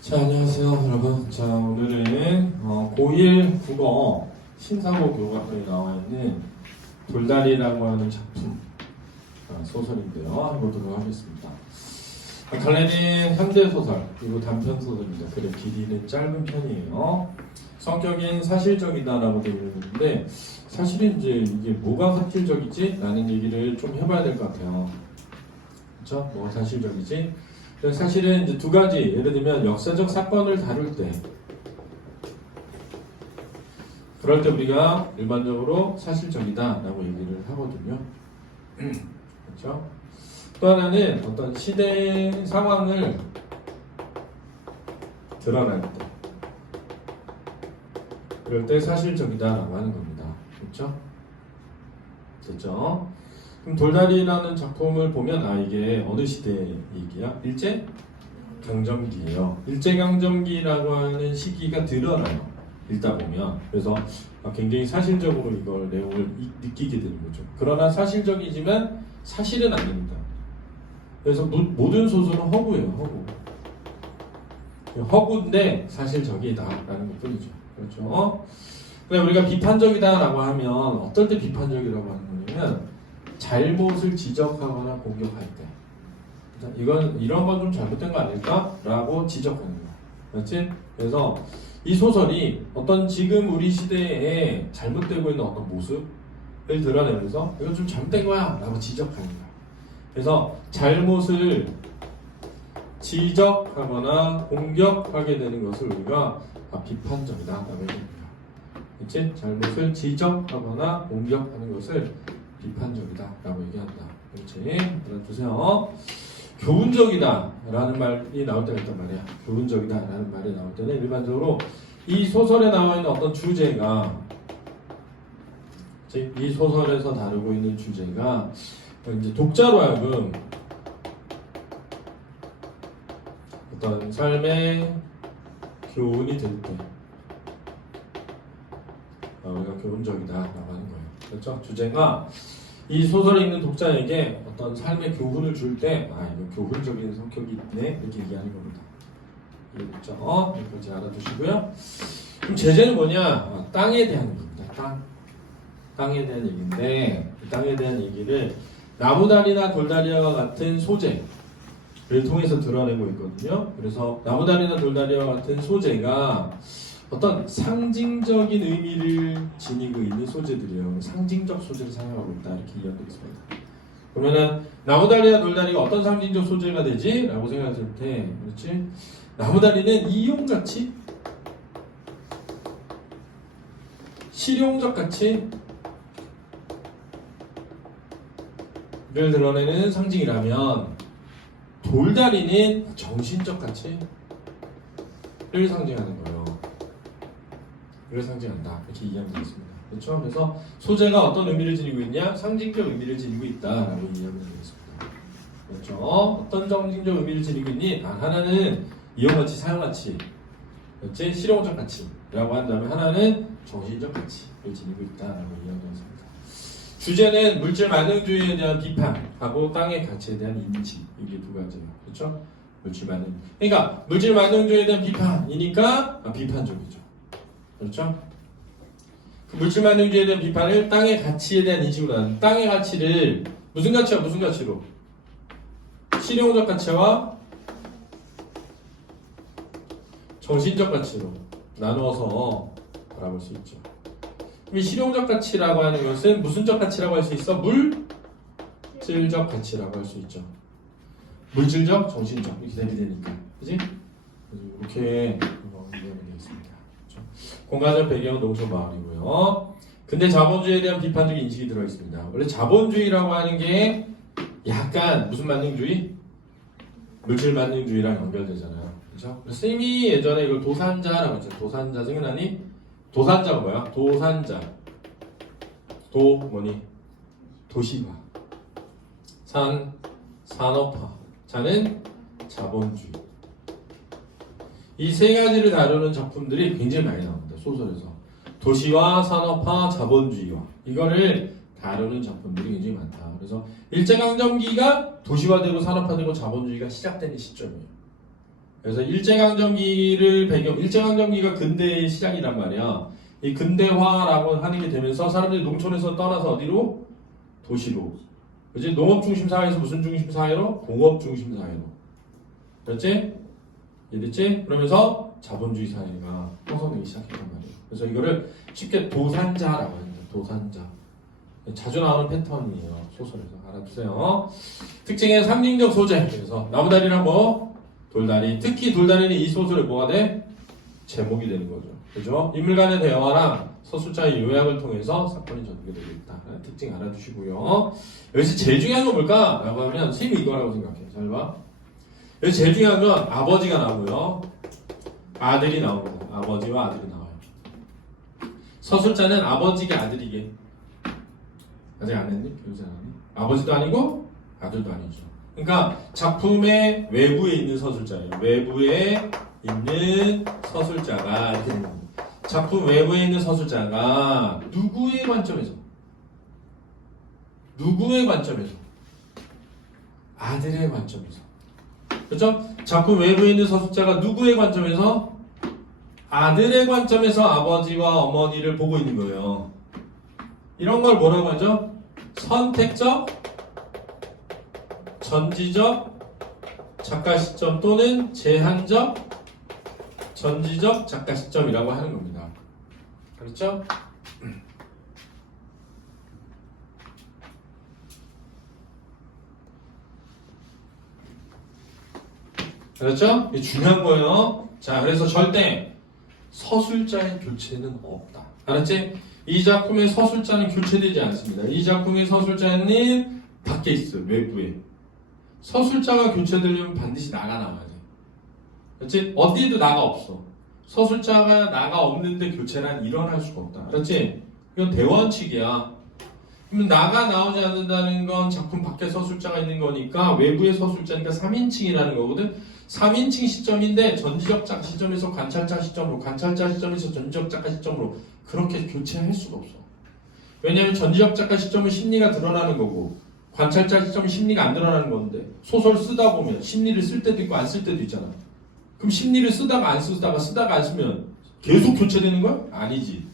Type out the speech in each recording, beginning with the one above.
자, 안녕하세요, 여러분. 자, 오늘은 고1 국어 신사고 교과서에 나와 있는 돌다리라고 하는 작품 소설인데요. 해보도록 하겠습니다. 갈래는 현대소설, 그리고 단편소설입니다. 그래, 길이는 짧은 편이에요. 성격인 사실적이다라고 되어 있는데, 사실은 이제 이게 뭐가 사실적이지? 라는 얘기를 좀 해봐야 될 것 같아요. 그렇죠? 뭐가 사실적이지? 사실은 이제 두 가지, 예를 들면 역사적 사건을 다룰 때, 그럴 때 우리가 일반적으로 사실적이다라고 얘기를 하거든요. 그렇죠? 또 하나는 어떤 시대 상황을 드러낼 때, 그럴 때 사실적이다라고 하는 겁니다. 그렇죠? 됐죠? 그럼 돌다리라는 작품을 보면 이게 어느 시대 얘기야? 일제 강점기예요. 일제 강점기라고 하는 시기가 드러나요. 읽다 보면. 그래서 굉장히 사실적으로 이걸 내용을 느끼게 되는 거죠. 그러나 사실적이지만 사실은 아닙니다. 그래서 모든 소설은 허구예요. 허구. 허구인데 사실적이다라는 것 뿐이죠. 그렇죠? 근데 우리가 비판적이다라고 하면 어떨 때 비판적이라고 하는 거냐면 잘못을 지적하거나 공격할 때, 이건 이런 건 좀 잘못된 거 아닐까라고 지적하는 거야. 그렇지? 그래서 이 소설이 어떤 지금 우리 시대에 잘못되고 있는 어떤 모습을 드러내면서 이건 좀 잘못된 거야라고 지적하는 거야. 그래서 잘못을 지적하거나 공격하게 되는 것을 우리가 비판적이다라고 얘기합니다. 그렇지? 잘못을 지적하거나 공격하는 것을 비판적이다라고 얘기한다. 그렇지? 들어주세요. 교훈적이다라는 말이 나올 때가 있단 말이야. 교훈적이다라는 말이 나올 때는 일반적으로 이 소설에 나와 있는 어떤 주제가, 즉 이 소설에서 다루고 있는 주제가 이제 독자로 하여금 어떤 삶의 교훈이 될 때, 우리가 교훈적이다라고 하는 거예요. 그렇죠? 주제가 이 소설에 있는 독자에게 어떤 삶의 교훈을 줄 때, 이거 교훈적인 성격이 있네, 이렇게 얘기하는 겁니다. 이해됐죠? 여기까지 알아두시고요. 그럼 제재는 뭐냐? 땅에 대한 겁니다. 땅에 대한 얘기인데, 이 땅에 대한 얘기를 나무다리나 돌다리와 같은 소재를 통해서 드러내고 있거든요. 그래서 나무다리나 돌다리와 같은 소재가 어떤 상징적인 의미를 지니고 있는 소재들이에요. 상징적 소재를 사용하고 있다, 이렇게 이야기했습니다. 그러면은 나무다리와 돌다리가 어떤 상징적 소재가 되지? 라고 생각했을 때, 그렇지? 나무다리는 이용가치, 실용적 가치를 드러내는 상징이라면, 돌다리는 정신적 가치를 상징하는 거예요. 를 상징한다, 이렇게 이해하면 되겠습니다. 그렇죠? 그래서 소재가 어떤 의미를 지니고 있냐? 상징적 의미를 지니고 있다라고 이해하면 되겠습니다. 그렇죠? 어떤 상징적 의미를 지니고 있니? 하나는 이용가치, 사용가치, 그렇지? 실용적 가치라고 한다면 하나는 정신적 가치를 지니고 있다라고 이해하면 되겠습니다. 주제는 물질 만능주의에 대한 비판하고 땅의 가치에 대한 인지, 이게 두 가지예요. 그렇죠? 물질 만능. 그러니까 물질 만능주의에 대한 비판이니까 비판적이죠. 그렇죠? 그 물질 만능주의에 대한 비판을 땅의 가치에 대한 인식으로 하는, 땅의 가치를 무슨 가치와 무슨 가치로? 실용적 가치와 정신적 가치로 나누어서 바라볼 수 있죠. 이 실용적 가치라고 하는 것은 무슨적 가치라고 할 수 있어? 물질적 가치라고 할 수 있죠. 물질적, 정신적, 이렇게 대비되니까, 그지? 이렇게 이해하면 되겠습니다. 공간적 배경은 농촌 마을이고요. 근데 자본주의에 대한 비판적인 인식이 들어있습니다. 원래 자본주의라고 하는 게 약간 무슨 만능주의? 물질 만능주의랑 연결되잖아요. 그렇죠? 선생님이 예전에 이걸 도산자라고 했죠. 도산자 생각나니? 도산자가 뭐야? 도산자. 도 뭐니? 도시화. 산, 산업화. 자는 자본주의. 이 세 가지를 다루는 작품들이 굉장히 많이 나옵니다. 소설에서. 도시화, 산업화, 자본주의화. 이거를 다루는 작품들이 굉장히 많다. 그래서 일제강점기가 도시화되고 산업화되고 자본주의가 시작되는 시점이에요. 그래서 일제강점기를 배경, 일제강점기가 근대의 시작이란 말이야. 이 근대화라고 하는 게 되면서 사람들이 농촌에서 떠나서 어디로? 도시로. 그지? 농업 중심 사회에서 무슨 중심 사회로? 공업 중심 사회로. 그렇지? 이해됐지? 그러면서 자본주의 사회가 형성되기 시작했단 말이에요. 그래서 이거를 쉽게 도산자라고 합니다. 도산자. 자주 나오는 패턴이에요. 소설에서. 알아두세요. 특징의 상징적 소재. 그래서 나무다리랑 뭐? 돌다리. 특히 돌다리는 이 소설에 뭐가 돼? 제목이 되는 거죠. 그죠? 인물 간의 대화랑 서술자의 요약을 통해서 사건이 전개되고 있다. 특징 알아두시고요. 여기서 제일 중요한 건 뭘까? 라고 하면 선생님이 이거라고 생각해. 잘 봐. 여기 제일 중요한 건 아버지가 나오고요. 아들이 나옵니다. 아버지와 아들이 나와요. 서술자는 아버지가 아들이게. 아직 안 했니? 교사 안 했니? 아버지도 아니고 아들도 아니죠. 그러니까 작품의 외부에 있는 서술자예요. 외부에 있는 서술자가 이렇게 됩니다. 작품 외부에 있는 서술자가 누구의 관점에서? 누구의 관점에서? 아들의 관점에서. 그렇죠? 작품 외부에 있는 서술자가 누구의 관점에서? 아들의 관점에서 아버지와 어머니를 보고 있는 거예요. 이런 걸 뭐라고 하죠? 선택적, 전지적 작가 시점 또는 제한적, 전지적 작가 시점이라고 하는 겁니다. 그렇죠? 그렇죠? 이게 중요한 거예요. 자, 그래서 절대 서술자의 교체는 없다. 알았지? 이 작품의 서술자는 교체되지 않습니다. 이 작품의 서술자는 밖에 있어요. 외부에. 서술자가 교체되려면 반드시 나가 나와야 돼. 그렇지? 어디에도 나가 없어. 서술자가 나가 없는데 교체란 일어날 수가 없다. 그렇지? 이건 대원칙이야. 그러면 나가 나오지 않는다는 건 작품 밖에 서술자가 있는 거니까 외부의 서술자니까 3인칭이라는 거거든. 3인칭 시점인데 전지적 작가 시점에서 관찰자 시점으로, 관찰자 시점에서 전지적 작가 시점으로 그렇게 교체할 수가 없어. 왜냐하면 전지적 작가 시점은 심리가 드러나는 거고 관찰자 시점은 심리가 안 드러나는 건데 소설 쓰다 보면 심리를 쓸 때도 있고 안 쓸 때도 있잖아. 그럼 심리를 쓰다가 안 쓰면 계속 교체되는 거야? 아니지.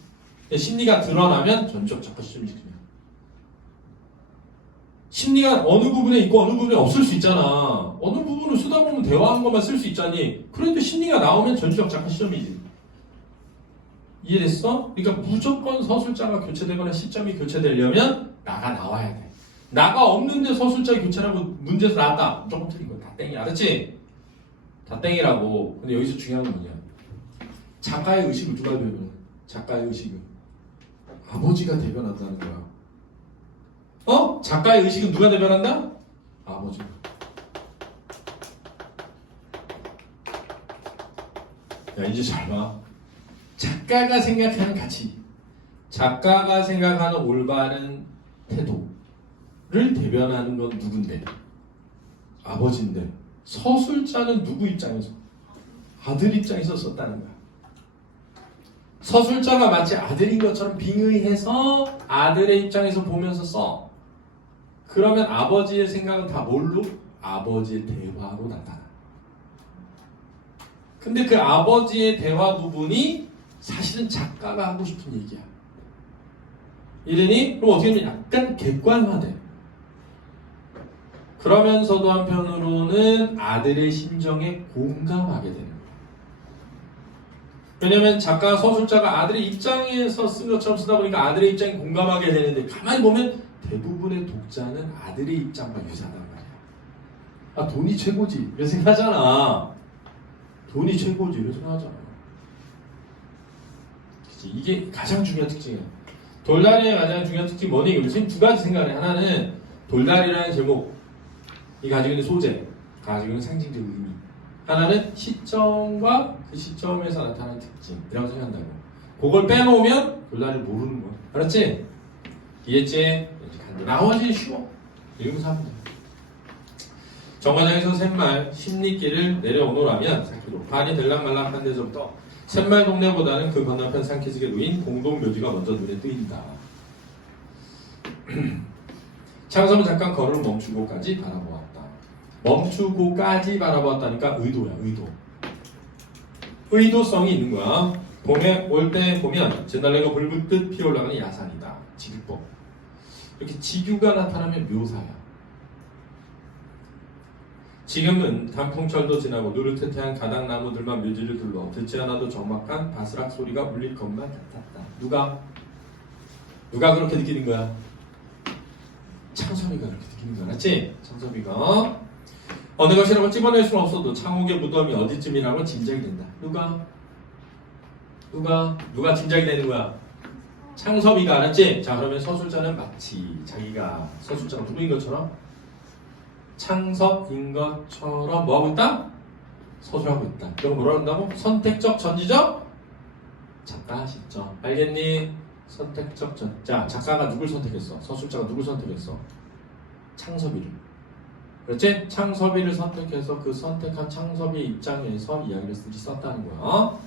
심리가 드러나면 전지적 작가 시점이 있습니다. 심리가 어느 부분에 있고 어느 부분에 없을 수 있잖아. 어느 부분을 쓰다 보면 대화한 것만 쓸 수 있잖니. 그래도 심리가 나오면 전지적 작가 시점이지. 이해됐어? 그러니까 무조건 서술자가 교체되거나 시점이 교체되려면 나가 나와야 돼. 나가 없는데 서술자 교체라고 문제에서 나왔다. 무조건 틀린 거야. 다 땡이. 알았지? 다 땡이라고. 근데 여기서 중요한 건 뭐냐? 작가의 의식을 누가 대변해? 작가의 의식을 아버지가 대변한다는 거야. 작가의 의식은 누가 대변한다? 아버지가. 야, 이제 잘 봐. 작가가 생각하는 가치, 작가가 생각하는 올바른 태도를 대변하는 건 누군데? 아버지인데. 서술자는 누구 입장에서? 아들 입장에서 썼다는 거야. 서술자가 마치 아들인 것처럼 빙의해서 아들의 입장에서 보면서 써. 그러면 아버지의 생각은 다 뭘로? 아버지의 대화로 나타나. 근데 그 아버지의 대화 부분이 사실은 작가가 하고 싶은 얘기야. 이러니 그럼 어떻게 되면 약간 객관화돼. 그러면서도 한편으로는 아들의 심정에 공감하게 되는 거야. 왜냐면 작가, 서술자가 아들의 입장에서 쓴 것처럼 쓰다 보니까 아들의 입장에 공감하게 되는데 가만히 보면 대부분의 독자는 아들의 입장과 유사하단 말이야. 아, 돈이 최고지. 이런 생각하잖아. 돈이 최고지. 이런 생각하잖아. 그치? 이게 가장 중요한 특징이야. 돌다리의 가장 중요한 특징이 뭐니? 지금 두 가지 생각을 해. 하나는 돌다리라는 제목이 가지고 있는 소재, 가지고 있는 상징적 의미. 하나는 시점과 그 시점에서 나타나는 특징이라고 생각한다고. 그걸 빼놓으면 돌다리를 모르는 거야. 알았지? 이해했지? 나머지는 쉬워. 읽으면서 하면 돼. 정과장에서 샘말 심리길을 내려오노라면 산키로 반이 들락말락한 데서부터 샘말 동네보다는 그 건너편 산키직에 놓인 공동 묘지가 먼저 눈에 띄인다. 창섭은 잠깐 걸음을 멈추고까지 바라보았다. 멈추고까지 바라보았다니까 의도야, 의도. 의도성이 있는 거야. 봄에 올 때 보면 진달래가 불붙듯 피어올라가는 야산이다. 지규법. 이렇게 지규가 나타나면 묘사야. 지금은 단풍철도 지나고 노릇해한 가닥나무들만 묘지를 둘러 듣지 않아도 적막한 바스락 소리가 울릴 것만 같았다. 누가 그렇게 느끼는 거야? 창섭이가 그렇게 느끼는 거야. 맞지? 창섭이가 어느 것이라고 찝어낼 수는 없어도 창옥의 무덤이 어디쯤이라고 짐작이 된다. 누가 짐작이 되는 거야? 창섭이가. 알았지? 자, 그러면 서술자는 마치 자기가 서술자가 누구인 것처럼 창섭인 것처럼 뭐하고 있다? 서술하고 있다. 이건 뭐라 한다고? 선택적 전지적 작가 시점. 알겠니? 선택적 전. 자, 작가가 누굴 선택했어? 서술자가 누굴 선택했어? 창섭이를. 그렇지? 창섭이를 선택해서 그 선택한 창섭이의 입장에서 이야기를 썼다는 거야.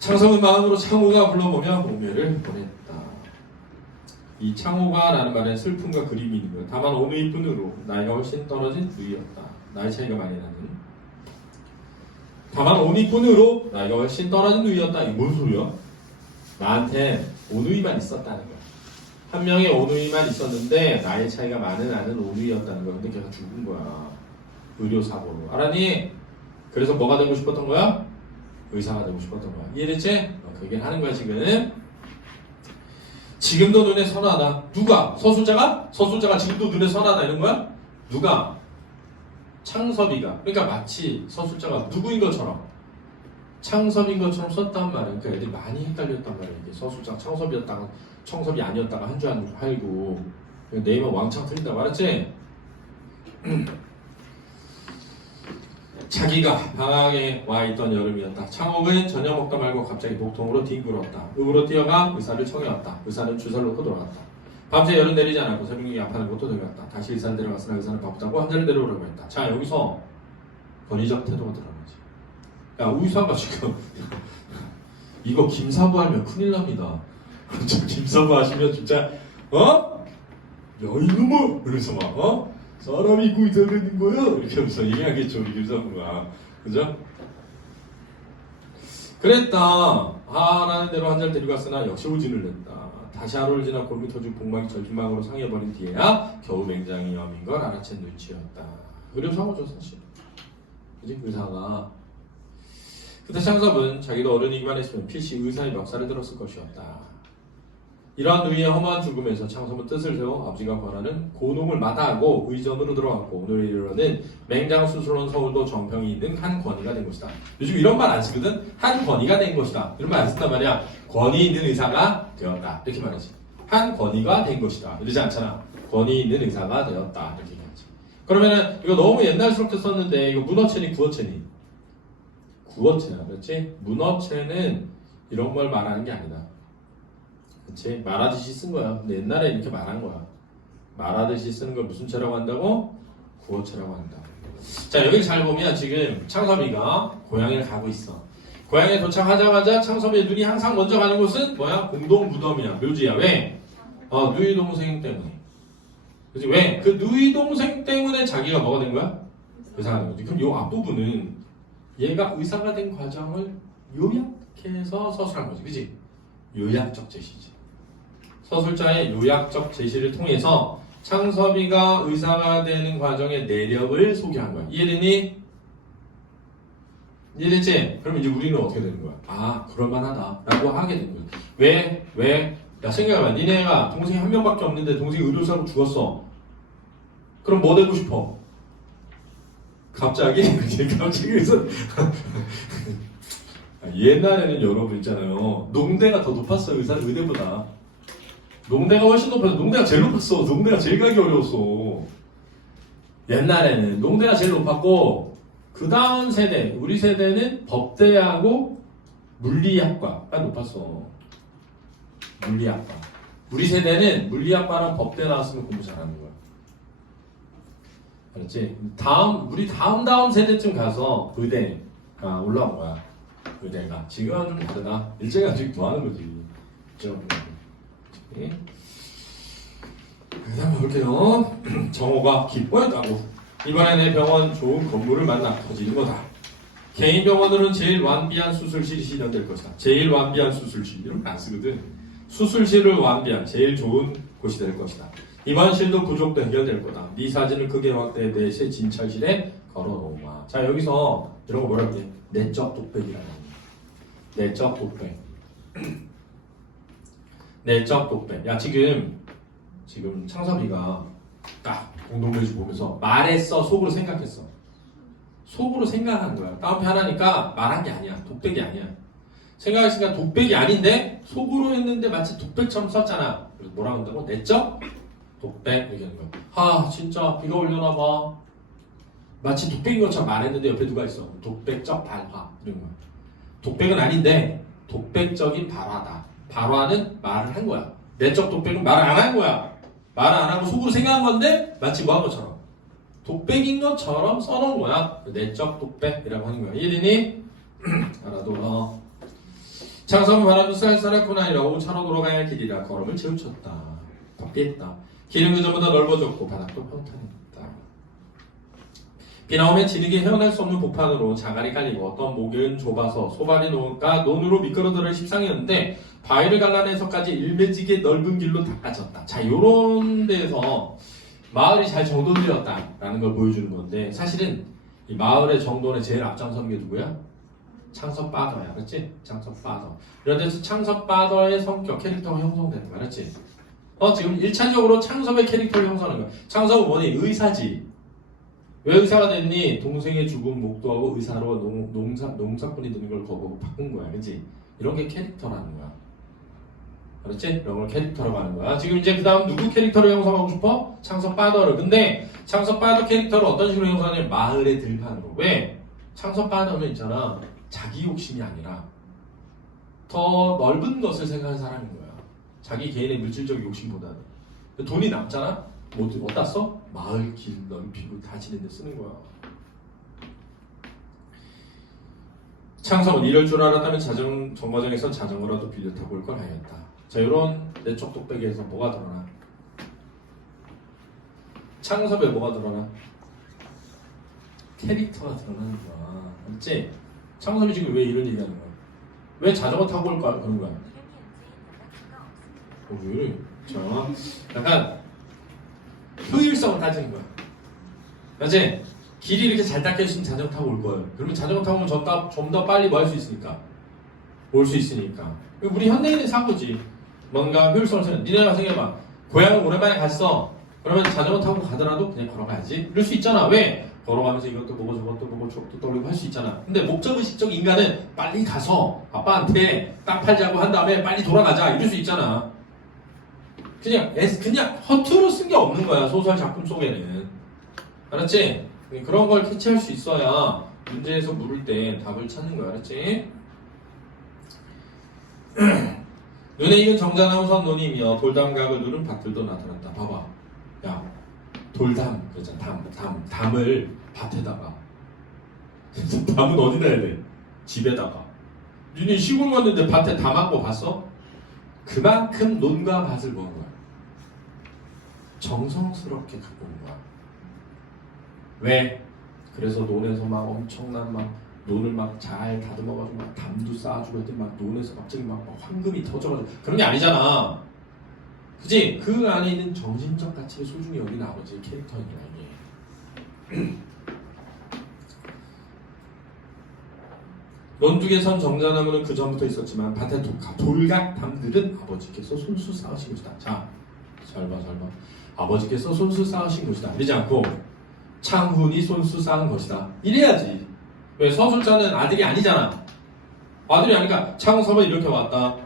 창섭의 마음으로 창호가 불러보며 몸매를 보냈다. 이 창호가라는 말에 슬픔과 그림이 있는 거야. 다만 오늘의 뿐으로 나이가 훨씬 떨어진 누이였다. 나이 차이가 많이 나는. 다만 오늘의 뿐으로 나이가 훨씬 떨어진 누이였다. 이게 뭔 소리야? 나한테 오누이만 있었다는 거야. 한 명의 오누이만 있었는데 나이 차이가 많은 아는 오누이였다는 거야. 근데 걔가 죽은 거야. 의료사고로. 알았니? 그래서 뭐가 되고 싶었던 거야? 의사가 되고 싶었던 거야. 이해됐지? 그 얘기를 하는 거야 지금. 지금도 눈에 선하다. 누가? 서술자가? 서술자가 지금도 눈에 선하다 이런 거야? 누가? 창섭이가. 그러니까 마치 서술자가 누구인 것처럼 창섭인 것처럼 썼단 말이야. 그러니까 애들이 많이 헷갈렸단 말이야. 이게 서술자가 창섭이었다가 청섭이 아니었다가 한 줄 알고 네이버 왕창 틀린다고 알았지? 자기가 방황에 와 있던 여름이었다. 창옥은 저녁 먹다 말고 갑자기 목통으로 뒹굴었다. 읍으로 뛰어가 의사를 청해왔다. 의사는 주사를 놓고 돌아갔다. 밤새 열은 내리지 않았고 새벽녘에 아파하는 것도 데려갔다. 다시 의사를 데려갔으나 의사는 바쁘다고 환자를 데려오라고 했다. 자, 여기서 권위적 태도가 들어가지. 야, 의사가 지금 이거 김사부 하면 큰일 납니다. 김사부 하시면 진짜 야 이놈아! 그래서 막 사람이 있고 의사가 있는 거야? 이렇게 하면서 얘기하겠죠, 우리 김사부가. 그죠? 그랬다. 라는 대로 환자를 데리고 갔으나 역시 오진을 냈다. 다시 하루를 지나 골미 터진 복막이 절진막으로 상해버린 뒤에야 겨우 맹장이 염인 걸 알아챈 눈치였다. 의료사고죠, 사실. 그지? 의사가. 그때 창섭은 자기도 어른이기만 했으면 필시 의사의 멱살을 들었을 것이었다. 이러한 누이의 험한 죽음에서 창섭은 뜻을 세워 아버지가 권하는 고농을 마다하고 의전으로 들어갔고 오늘 이르러는 맹장수술원 서울도 정평이 있는 한 권위가 된 것이다. 요즘 이런 말 안 쓰거든? 한 권위가 된 것이다. 이런 말 안 쓴단 말이야. 권위 있는 의사가 되었다. 이렇게 말하지. 한 권위가 된 것이다. 이러지 않잖아. 권위 있는 의사가 되었다. 이렇게 얘기하지. 그러면은 이거 너무 옛날스럽게 썼는데 이거 문어체니 구어체니? 구어체야. 그렇지? 문어체는 이런 걸 말하는 게 아니다. 그치? 말하듯이 쓴 거야. 근데 옛날에 이렇게 말한 거야. 말하듯이 쓰는 걸 무슨 체라고 한다고? 구어체라고 한다. 자, 여기 잘 보면 지금 창섭이가 고향에 가고 있어. 고향에 도착하자마자 창섭이의 눈이 항상 먼저 가는 곳은 뭐야? 공동 무덤이야. 묘지야. 왜? 누이 동생 때문에. 그치? 왜? 그 누이 동생 때문에 자기가 뭐가 된 거야? 의사가 된 거지. 그럼 요 앞부분은 얘가 의사가 된 과정을 요약해서 서술한 거지. 그치? 요약적 제시지. 서술자의 요약적 제시를 통해서 창섭이가 의사가 되는 과정의 내력을 소개한 거야. 이해되니? 이해됐지? 그럼 이제 우리는 어떻게 되는 거야? 그럴만하다 라고 하게 된 거야. 왜? 야, 생각해봐. 니네가 동생이 한 명밖에 없는데 동생이 의료사로 죽었어. 그럼 뭐 되고 싶어? 갑자기 의사 옛날에는 여러분 있잖아요. 농대가 더 높았어요. 의대보다. 농대가 훨씬 높았어. 농대가 제일 높았어. 농대가 제일 가기 어려웠어. 옛날에는 농대가 제일 높았고 그 다음 세대, 우리 세대는 법대하고 물리학과가 높았어. 물리학과. 우리 세대는 물리학과랑 법대 나왔으면 공부 잘하는 거야. 알았지? 우리 다음 세대쯤 가서 의대가 올라온 거야. 의대가. 지금은 좀 다르다. 일제가 아직 뭐 하는 거지. 그죠? 네. 그 다음에 볼게요. 정호가 기뻐했다고. 이번에 내 병원 좋은 건물을 만나 터지는 거다. 개인 병원으로는 제일 완비한 수술실이 실현될 것이다. 제일 완비한 수술실 이런 거 안 쓰거든. 수술실을 완비한 제일 좋은 곳이 될 것이다. 입원실도 부족도 해결될 거다. 네 사진을 크게 확대해 내세 진찰실에 걸어놓으마. 자 여기서 이런 거 뭐라고 해? 내적 독백이라는 거야. 내적 독백. 내적 독백. 야 지금 창섭이가 딱 공동묘지 보면서 말했어 속으로 생각했어. 속으로 생각한 거야. 다음에 하나니까 말한 게 아니야. 독백이 아니야. 생각했으니까 독백이 아닌데 속으로 했는데 마치 독백처럼 썼잖아. 그래서 뭐라고 한다고? 내적 독백 이렇게 하는 거야. 아 진짜 비가 올려나 봐. 마치 독백인 것처럼 말했는데 옆에 누가 있어? 독백적 발화 이런 거야. 독백은 아닌데 독백적인 발화다. 발화는 말을 한 거야. 내적 독백은 말을 안 한 거야. 말을 안 하고 속으로 생각한 건데 마치 뭐 한 것처럼 독백인 것처럼 써놓은 거야. 내적 독백이라고 하는 거야. 이해되니? 알아둬. 창성은 바람도 쌀쌀했구나 아니라고 차로 돌아가야 할 길이라 걸음을 재우쳤다. 바삐했다. 길은 그전보다 넓어졌고 바닥도 평탄했다. 비 나오면 진흙이 헤어날 수 없는 복판으로 자갈이 깔리고 어떤 목은 좁아서 소발이 녹을까 논으로 미끄러들을 십상이었는데 바위를 갈라내서까지 일매지게 넓은 길로 닦아졌다. 자 요런 데에서 마을이 잘 정돈되었다라는 걸 보여주는 건데 사실은 이 마을의 정돈에 제일 앞장서는 게 누구야? 창섭 파더야. 그렇지? 창섭 파더. 이런 데서 창섭 파더의 성격, 캐릭터가 형성되는 거야. 그렇지? 지금 1차적으로 창섭의 캐릭터를 형성하는 거야. 창섭은 뭐니? 의사지. 왜 의사가 됐니? 동생의 죽음 목도하고 의사로 농사꾼이 되는 걸 거부하고 바꾼 거야. 그치? 이런 게 캐릭터라는 거야. 그렇지? 이런 걸 캐릭터라고 하는 거야. 지금 이제 그 다음 누구 캐릭터를 형성하고 싶어? 창섭 파더를. 근데 창섭 파더 캐릭터를 어떤 식으로 형성하냐면 마을의 들판으로. 왜? 창섭 파더는 있잖아. 자기 욕심이 아니라 더 넓은 것을 생각하는 사람인 거야. 자기 개인의 물질적 욕심보다는. 돈이 남잖아? 뭐 어디다 써? 마을 길 넓히고 다 지는데 쓰는 거야. 창섭은 이럴 줄 알았다면 정거장에서 자전거라도 빌려 타고 올 걸 하였다. 자, 이런 내적 독백에서 뭐가 드러나? 창섭에 뭐가 드러나? 캐릭터가 드러나는 거야. 알지? 창섭이 지금 왜 이런 얘기하는 거야? 왜 자전거 타고 올 거야? 그런 거야. 왜 이래? 자, 약간 효율성을 따지는 거야. 맞지? 길이 이렇게 잘 닦여있으면 자전거 타고 올 거예요. 그러면 자전거 타고 오면 좀 더 빨리 뭐 할 수 있으니까? 올 수 있으니까. 우리 현대인의 사고지. 뭔가 효율성을 생각해. 니네가 생각해봐. 고향을 오랜만에 갔어. 그러면 자전거 타고 가더라도 그냥 걸어가야지. 이럴 수 있잖아. 왜? 걸어가면서 이것도 보고 저것도 보고 저것도 떠올리고 할 수 있잖아. 근데 목적의식적 인간은 빨리 가서 아빠한테 땅 팔자고 한 다음에 빨리 돌아가자. 이럴 수 있잖아. 그냥 허투루 쓴 게 없는 거야. 소설 작품 속에는. 알았지? 그런 걸 캐치할 수 있어야 문제에서 물을 때 답을 찾는 거야. 알았지? 눈에 익은 정자나무 선 논이며 돌담각을 누른 밭들도 나타났다. 봐봐. 야, 돌담, 그렇잖아. 담을 밭에다가. 담은 어디다 해야 돼? 집에다가. 니네 시골 갔는데 밭에 담한 거 봤어? 그만큼 논과 밭을 보는 거야. 정성스럽게 갖고 온 거야. 왜? 그래서 논에서 막 엄청난 논을 막 잘 다듬어가지고 막 담도 쌓아주고 했더니 막 논에서 갑자기 막 황금이 터져가지고 그런 게 아니잖아. 그치? 그 안에 있는 정신적 가치를 소중히 여기는 아버지의 캐릭터인 거야, 이게. 논둑에 선 정자나무는 그 전부터 있었지만 밭에 돌각 담들은 아버지께서 손수 쌓으신 것이다. 자, 잘 봐. 아버지께서 손수 쌓으신 것이다. 이러지 않고 창훈이 손수 쌓은 것이다. 이래야지. 왜? 서술자는 아들이 아니잖아. 아들이 아니니까 창섭은 이렇게 왔다.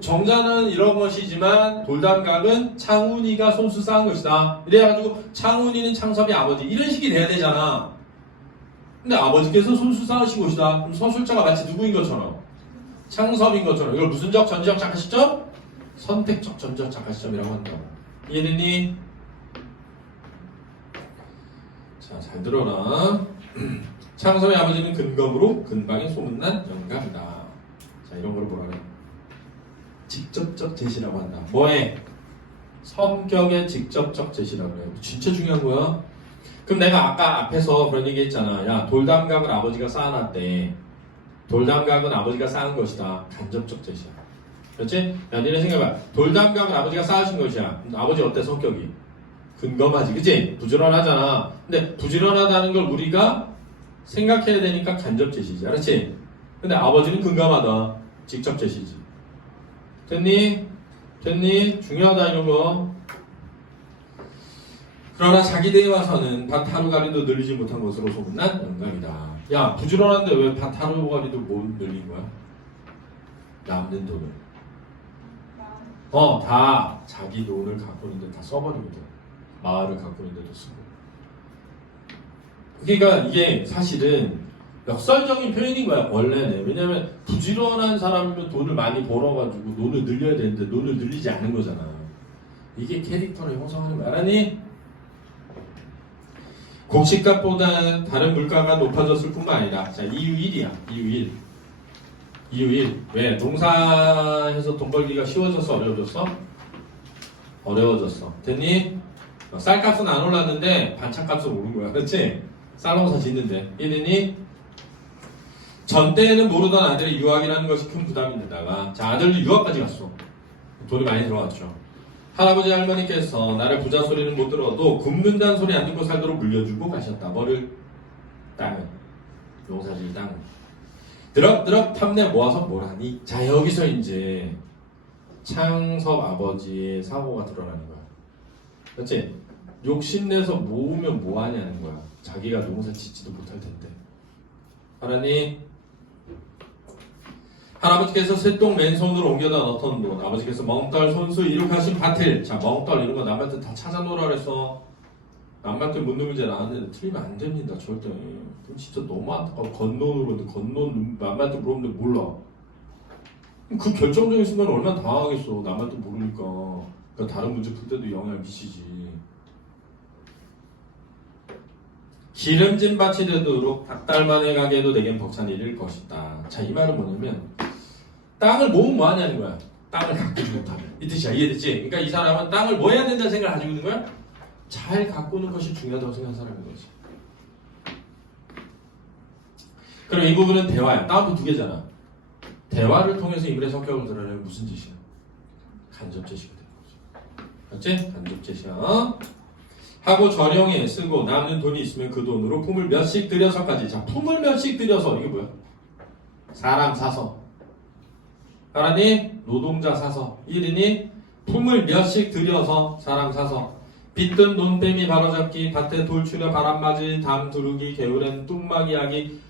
정자는 이런 것이지만 돌담각은 창훈이가 손수 쌓은 것이다. 이래가지고 창훈이는 창섭이 아버지. 이런 식이 돼야 되잖아. 근데 아버지께서 손수 쌓으신 것이다. 그럼 서술자가 마치 누구인 것처럼? 창섭인 것처럼. 이걸 무슨 적, 전지적, 작가 시점? 선택적, 전지적, 작가 시점이라고 한다고. 이해됐니? 자, 잘 들어라. 창섭의 아버지는 근검으로 근방에 소문난 영감이다. 자, 이런 걸 뭐라 그래? 직접적 제시라고 한다. 뭐에? 성격의 직접적 제시라고 그래. 진짜 중요한 거야. 그럼 내가 아까 앞에서 그런 얘기 했잖아. 야, 돌담각을 아버지가 쌓아놨대. 돌담각은 아버지가 쌓은 것이다. 간접적 제시야. 그렇지? 야, 니네 생각해봐. 돌담각을 아버지가 쌓으신 것이야. 아버지 어때, 성격이? 근검하지, 그치? 부지런하잖아. 근데 부지런하다는 걸 우리가 생각해야 되니까 간접 제시지. 알았지? 근데 아버지는 근검하다. 직접 제시지. 됐니? 됐니? 중요하다, 이런 거. 그러나 자기 대에 와서는 밭 하루가리도 늘리지 못한 것으로 소문난 영감이다. 야, 부지런한데 왜 밭 하루가리도 못 늘린 거야? 남는 돈을. 다 자기 돈을 갖고 있는데 다 써버리거든. 마을을 갖고 있는데도 쓰고. 그러니까 이게 사실은 역설적인 표현인 거야, 원래는. 왜냐면 부지런한 사람이면 돈을 많이 벌어가지고 돈을 늘려야 되는데 돈을 늘리지 않는 거잖아. 이게 캐릭터를 형성하는 거야. 알았니? 곡식값보다 다른 물가가 높아졌을 뿐만 아니라, 자, 이유 1이야. 이유 1. 왜? 농사해서 돈 벌기가 쉬워졌어? 어려워졌어? 어려워졌어. 됐니? 쌀값은 안 올랐는데 반찬값은 오른 거야. 그렇지? 쌀농사 짓는데. 이해되니? 전 때에는 모르던 아들의 유학이라는 것이 큰 부담인데다가, 자, 아들도 유학까지 갔어. 돈이 많이 들어갔죠. 할아버지 할머니께서 나를 부자 소리는 못 들어도 굶는다는 소리 안 듣고 살도록 물려주고 가셨다. 뭐를? 땅을. 농사질 땅을. 드럭드럭 탐내 모아서 뭘 하니? 자, 여기서 이제 창섭 아버지의 사고가 드러나는 거야. 그렇지? 욕심내서 모으면 뭐 하냐는 거야. 자기가 농사 짓지도 못할 텐데. 알았니? 할아버지께서 새똥 맨손으로 옮겨다 넣던 돈, 아버지께서 멍떨 손수 이룩하신 밭을, 자, 멍떨 이런 거 남한테 다 찾아놓으라 그랬어. 남한테 묻는 문제 나왔는데 틀리면 안 됩니다, 절대. 그럼 진짜 너무 안타까워. 건논으로, 건논 남한테 물어보는데 몰라. 그 결정적인 순간에 얼마나 당황하겠어. 남한테 모르니까. 그러니까 다른 문제 풀 때도 영향을 미치지. 기름진 밭이 되도록 닭달만의 가게도 내겐 벅찬 일일 것이다. 자, 이 말은 뭐냐면 땅을 모으면 뭐 하냐는 거야. 땅을 가꾸지 못하면. 이 뜻이야. 이해됐지? 그러니까 이 사람은 땅을 뭐 해야 된다는 생각을 가지고 있는 거야? 잘 가꾸는 것이 중요하다고 생각하는 사람인 거지. 그럼 이 부분은 대화야. 다음도 두 개잖아. 대화를 통해서 인물의 성격을 드러내면 무슨 짓이야? 간접 제시가 되는 거지. 맞지? 간접 제시야. 하고 저령에 쓰고 남는 돈이 있으면 그 돈으로 품을 몇씩 들여서까지. 자, 품을 몇씩 들여서. 이게 뭐야? 사람 사서. 알았니? 노동자 사서. 1인이 품을 몇씩 들여서 사람 사서. 빚든 논뱀이 바로잡기, 밭에 돌추려 바람맞이, 담 두르기, 개울엔 뚱막이 하기.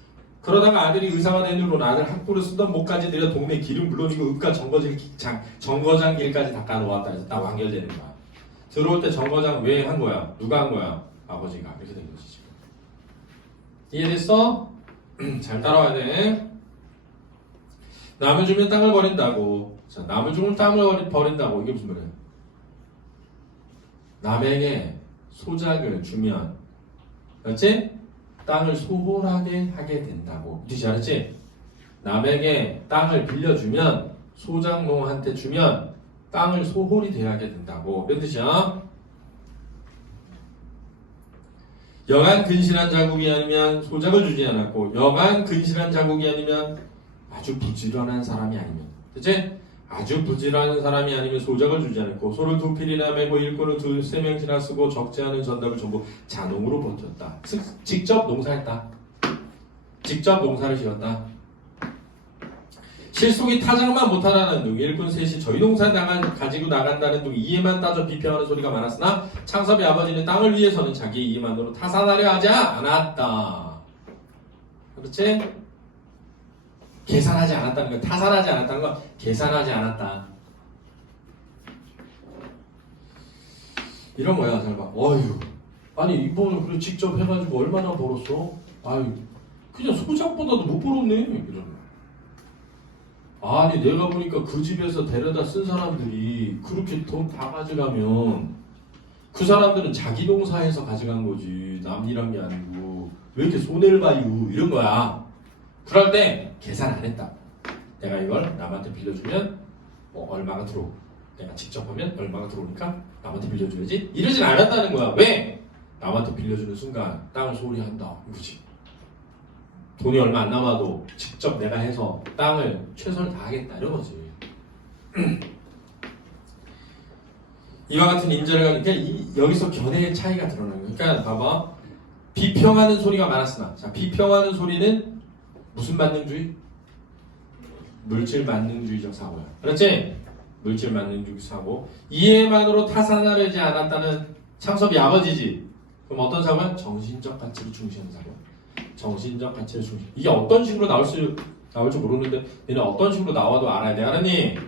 그러다가 아들이 의사가 된 후로는 아들 학부를 쓰던 목까지 들여 동네 길은 물론이고 읍과 정거장 길까지 닦아 놓았다 해서 딱 완결되는 거야. 들어올 때 정거장 왜 한 거야? 누가 한 거야? 아버지가. 이렇게 된 거지 지금. 이해됐어? 잘 따라와야 돼. 남을 주면 땅을 버린다고. 자, 남을 주면 땅을 버린다고. 이게 무슨 말이야? 남에게 소작을 주면, 그렇지? 땅을 소홀하게 하게 된다고. 이제 알았지? 남에게 땅을 빌려주면, 소작농한테 주면 땅을 소홀히 대하게 된다고. 몇 뜻이야? 여간 근실한 자국이 아니면 소작을 주지 않았고, 여간 근실한 자국이 아니면 아주 부지런한 사람이 아니면, 그치? 아주 부지런한 사람이 아니면 소작을 주지 않고, 소를 두 필이나 메고 일꾼을 두세 명이나 쓰고 적지 않은 전답을 전부 자농으로 버텼다. 즉 직접 농사했다. 직접 농사를 지었다. 실속이 타작만 못하라는 둥, 일꾼 셋이 저희 농사 가지고 나간다는 둥 이해만 따져 비평하는 소리가 많았으나 창섭의 아버지는 땅을 위해서는 자기 이해만으로 타산하려 하지 않았다. 그렇지? 계산하지 않았다는 건, 타산하지 않았다는 건 계산하지 않았다. 이런 거야. 잘 봐. 어휴, 아니 이번에 그래 직접 해가지고 얼마나 벌었어? 아유, 그냥 소작보다도 못 벌었네. 이러는 거야. 아니 내가 보니까 그 집에서 데려다 쓴 사람들이 그렇게 돈 다 가져가면 그 사람들은 자기 농사해서 가져간 거지 남 일한 게 아니고 왜 이렇게 손해를 봐요? 이런 거야. 그럴 때 계산 안 했다. 내가 이걸 남한테 빌려주면 뭐 얼마가 들어오고 내가 직접 하면 얼마가 들어오니까 남한테 빌려줘야지. 이러진 않았다는 거야. 왜? 남한테 빌려주는 순간 땅을 소홀히 한다. 이거지. 돈이 얼마 안 남아도 직접 내가 해서 땅을 최선을 다하겠다 이런 거지. 이와 같은 임자를 가니까 여기서 견해의 차이가 드러나는 거예요. 그러니까 봐봐. 비평하는 소리가 많았으나, 자, 비평하는 소리는 무슨 만능주의? 물질 만능주의적 사고야. 그렇지? 물질 만능주의 사고. 이해만으로 타산하려지 않았다는 창섭이 아버지지. 그럼 어떤 사고야? 정신적 가치를 중시하는 사고야. 정신적 가치를 중시. 이게 어떤 식으로 나올지 모르는데 얘는 어떤 식으로 나와도 알아야 돼. 알았니?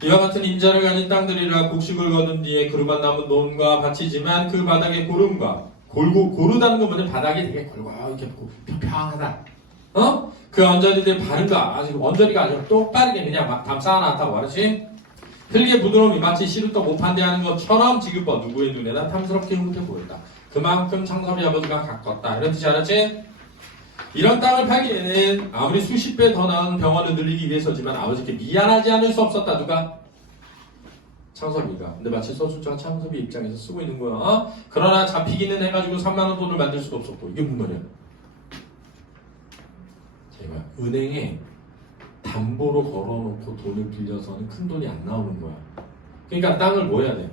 이와 같은 임자를 가진 땅들이라 곡식을 거둔 뒤에 그루만 남은 논과 밭이지만 그 바닥에 고르다는 건 뭐냐? 바닥이 되게 골고 이렇게 평평하다. 어? 그 언저리들 바른가? 아직 언저리가 아주 똑바르게 그냥 막 담 쌓아놨다고 알았지? 흙의 부드러움이 마치 시루떡 못판대하는 것처럼 지급버 누구의 눈에나 탐스럽게 흐뭇해 보였다. 그만큼 창섭이 아버지가 가꿨다. 이런 뜻이 알았지? 이런 땅을 팔기에는 아무리 수십 배 더 나은 병원을 늘리기 위해서지만 아버지께 미안하지 않을 수 없었다. 누가? 창섭이가. 근데 마치 서술자가 창섭이 입장에서 쓰고 있는 거야. 어? 그러나 잡히기는 해가지고 3만 원 돈을 만들 수도 없었고. 이게 무슨 말이야? 제가 은행에 담보로 걸어놓고 돈을 빌려서는 큰 돈이 안 나오는 거야. 그러니까 땅을 뭐 해야 돼?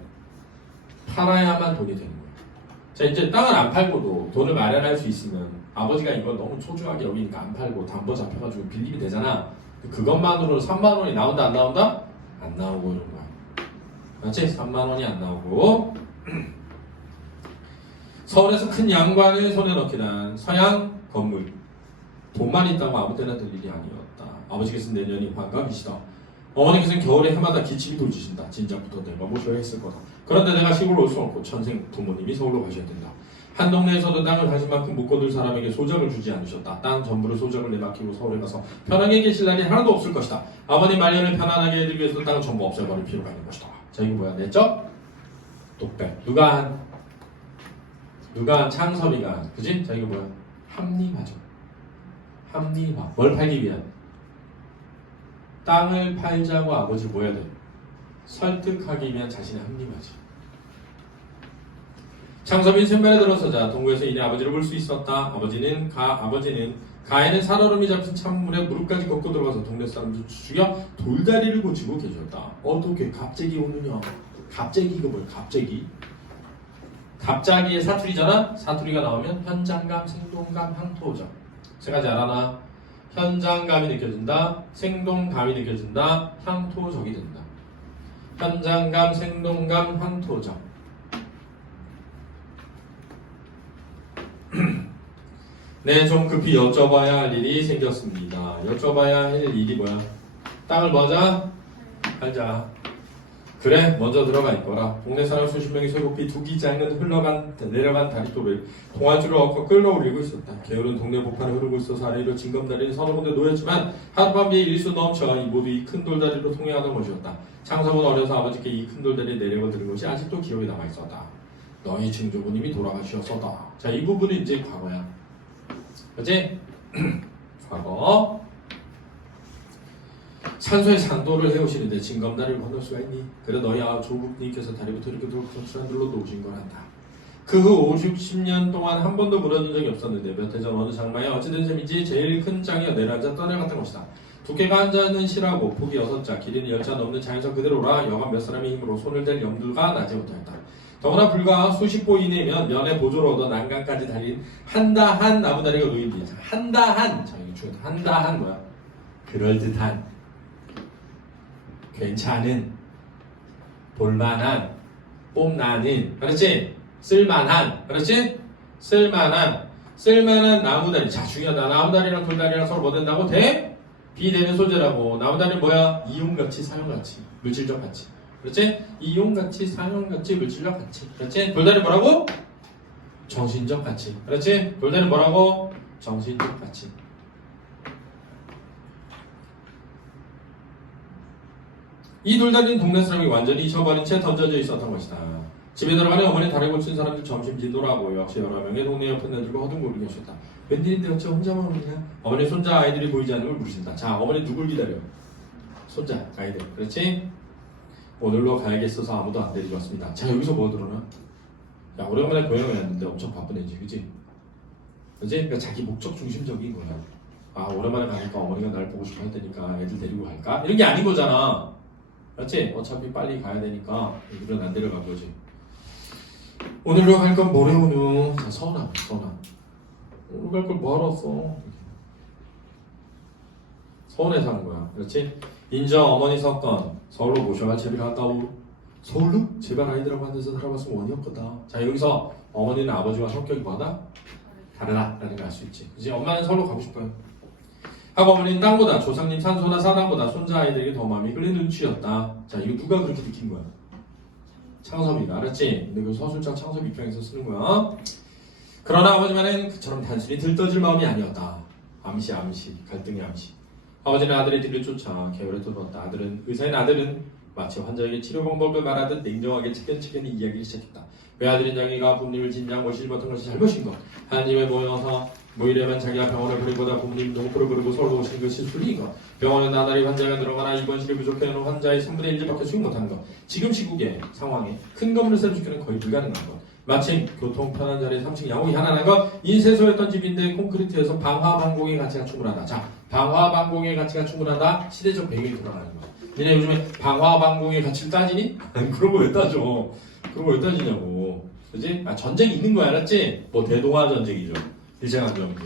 팔아야만 돈이 되는 거야. 자, 이제 땅을 안 팔고도 돈을 마련할 수 있으면 아버지가 이걸 너무 소중하게 여기니까 안 팔고 담보 잡혀가지고 빌리면 되잖아. 그것만으로 3만 원이 나온다 안 나온다? 안 나오고 이런 거야. 맞지? 3만 원이 안 나오고 서울에서 큰 양관을 손에 넣게 난 서양 건물. 돈만 있다고 아무 때나 될 일이 아니었다. 아버지께서는 내년이 환갑이시다. 어머니께서는 겨울에 해마다 기침이 돌지신다. 진작부터 내가 모셔야 했을 거다. 그런데 내가 시골로 올 수 없고 천생 부모님이 서울로 가셔야 된다. 한 동네에서도 땅을 가진 만큼 못 거둘 사람에게 소정을 주지 않으셨다. 땅 전부를 소정을 내맡기고 서울에 가서 편하게 계실 날이 하나도 없을 것이다. 아버님 말년을 편안하게 해드리기 위해서 땅을 전부 없애버릴 필요가 있는 것이다. 자, 이거 뭐야? 냈죠? 독백. 누가 한? 창섭이가 한. 그지? 자, 이거 뭐야? 합리화죠. 합리화. 뭘 팔기 위한? 땅을 팔자고 아버지 뭐 해야 돼? 설득하기 위한 자신의 합리화지. 창섭이 샘발에 들어서자 동구에서 이내 아버지를 볼 수 있었다. 아버지는 가에는 살얼음이 잡힌 찬물에 무릎까지 걷고 들어가서 동네 사람들 죽여 돌다리를 고치고 계셨다. 어떻게 갑자기 오느냐? 갑자기 이거 뭐야? 갑자기의 사투리잖아? 사투리가 나오면 현장감, 생동감, 향토죠. 세 가지 알아나? 현장감이 느껴진다, 생동감이 느껴진다, 향토적이 된다. 현장감, 생동감, 향토적. 네, 좀 급히 여쭤봐야 할 일이 생겼습니다. 여쭤봐야 할 일이 뭐야? 땅을 뭐하자? 팔자. 그래, 먼저 들어가 있거라. 동네 사람 수십 명이 쇠고피 두 기장은 내려간 다리돌을 동아줄을 엎고 끌어올리고 있었다. 게으른 동네 복판에 흐르고 있어서 아래로 징검다리는 서너 군데 놓였지만 하룻밤비에 일수 넘쳐 이 모두 이 큰 돌다리로 통행하던 것이었다. 창섭은 어려서 아버지께 이 큰 돌다리에 내려고 들은 것이 아직도 기억에 남아있었다. 너희 증조부님이 돌아가시었어다. 자, 이 부분은 이제 과거야. 그치? 과거. 산소의 상도를 해오시는데 징검다리를 건널 수가 있니? 그래 너희야 조국님께서 다리부터 이렇게 돌출한 들로 놓으신 거란다. 그 후 50, 10년 동안 한 번도 무너진 적이 없었는데 몇 해 전 어느 장마에 어찌된 셈인지 제일 큰 짱이어 내려앉아 떠내갔던 것이다. 두께가 한 자는 실하고 폭이 6자, 길이는 10자 넘는 장에서 그대로라. 여간 몇 사람의 힘으로 손을 댈 염두가 나지 못하였다. 더구나 불과 수십 보 이내면 면에 보조를 얻어 난간까지 달린 한다한 나무다리가 놓인 뒤 한다한, 자 이거 중요하다. 한다한 뭐야? 그럴듯한, 괜찮은, 볼만한, 뽐나는, 그렇지? 쓸만한, 그렇지? 쓸만한 나무다리. 자, 중요하다. 나무다리랑 돌다리랑 서로 뭐 된다고? 비대면 소재라고. 나무다리는 뭐야? 이용가치, 사용가치, 물질적 가치. 그렇지? 이용가치, 사용가치, 물질적 가치. 그렇지? 돌다리 뭐라고? 정신적 가치. 그렇지? 돌다리 뭐라고? 정신적 가치. 이 돌다리는 동네 사람이 완전히 잊어버린 채 던져져 있었던 것이다. 집에 들어가니 어머니 다리 고친 사람들 점심 지도라고 역시 여러 명의 동네 옆에 내들고 허둥거리고 계셨다. 웬일인데 어째 혼자만 오느냐? 어머니 손자 아이들이 보이지 않는 걸 물으신다. 자, 어머니 누굴 기다려? 손자 아이들. 그렇지? 오늘로 가야겠어서 아무도 안 데리고 왔습니다. 자, 여기서 뭐 들어나? 야, 오래간만에 고향을 왔는데 엄청 바쁜 애지, 그지? 그지? 그러니까 자기 목적 중심적인 거야. 아, 오랜만에 가니까 어머니가 날 보고 싶어 할 테니까 애들 데리고 갈까? 이런 게 아닌 거잖아. 맞지? 어차피 빨리 가야 되니까 애들은 안 데려간 거지. 오늘로 갈 건 뭐래 오늘? 자, 서운함. 오늘 갈 걸 뭐하러 왔어? 서운해서 하는 거야. 그렇지? 인정 어머니 사건 서울로 모셔가 제비를 갔다오. 서울로? 제발 아이들하고 한 데서 살아봤으면 원이었거다. 자, 여기서 어머니는 아버지와 성격이 뭐하다? 다르다라는 걸 알 수 있지. 그치? 엄마는 서울로 가고 싶어요. 하고 어머니는 땅보다 조상님 산소나 사당보다 손자 아이들에게 더 마음이 끌린 눈치였다. 자, 이거 누가 그렇게 느낀 거야? 창섭이가. 알았지? 근데 그 서술자 창섭 입장에서 쓰는 거야. 그러나 아버지만은 그처럼 단순히 들떠질 마음이 아니었다. 암시 갈등의 암시. 아버지는 아들의 뒤를 쫓아 개울에 들어왔다. 의사인 아들은 마치 환자에게 치료 방법을 말하듯 냉정하게 차근차근 이야기를 시작했다. 외아들인 양이가 부모님을 진작 모시지 못한 것이 잘못인 것. 한 집에 모여서 모이려면 자기가 병원을 부리보다 부모님 농포를 부르고 서울로 오시는 것이 순리인 것. 병원은 나날이 환자가 늘어가나 입원실이 부족해하는 환자의 3분의 1밖에 수용 못하는 것. 지금 시국의 상황에 큰 건물을 세워주기는 거의 불가능한 것. 마침 교통 편한 자리에 3층 양옥이 하나 난 것. 인쇄소였던 집인데 콘크리트에서 방화방공의 가치가 충분하다. 자, 방화방공의 가치가 충분하다. 시대적 배경이 돌아가는 거. 니네 요즘에 방화방공의 가치를 따지니? 그런 거 왜 따져? 그런 거 왜 따지냐고. 그지? 아, 전쟁이 있는 거야, 알았지? 뭐 대동아 전쟁이죠. 일제강점기.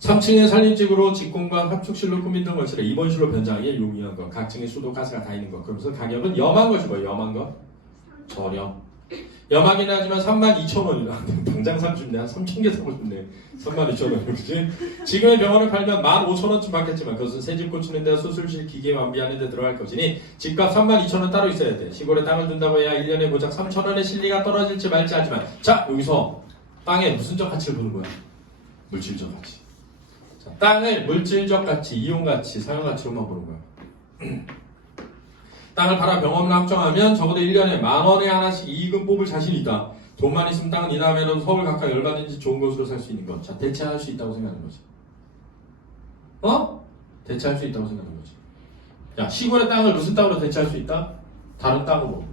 3층의 살림집으로 직공방 합축실로 꾸민던 것이라 입원실로 변장하기에 용이한 것. 각 층에 수도 가스가 다 있는 것. 그러면서 가격은 염한 것이 뭐예요? 염한 것? 저렴. 염하긴 하지만 32,000원이다. 당장 30대 한 3,000개 사고 싶네. 32,000원. 그치? 지금의 병원을 팔면 15,000원쯤 받겠지만 그것은 새집 고치는 데 수술실 기계 완비하는 데 들어갈 것이니 집값 32,000원 따로 있어야 돼. 시골에 땅을 둔다고 해야 1년에 고작 3,000원의 실리가 떨어질지 말지 하지만 자, 여기서 땅에 무슨적 가치를 보는 거야? 물질적 가치. 자, 땅을 물질적 가치, 이용 가치, 사용 가치로만 보는 거야. 땅을 팔아 병원을 확정하면 적어도 1년에 10,000원에 하나씩 이익은 뽑을 자신이 있다. 돈만 있으면 땅은 이 다음에는 서울 가까이 얼마든지 좋은 곳으로 살 수 있는 것. 자, 대체할 수 있다고 생각하는 거지. 대체할 수 있다고 생각하는 거지. 야, 시골의 땅을 무슨 땅으로 대체할 수 있다? 다른 땅으로.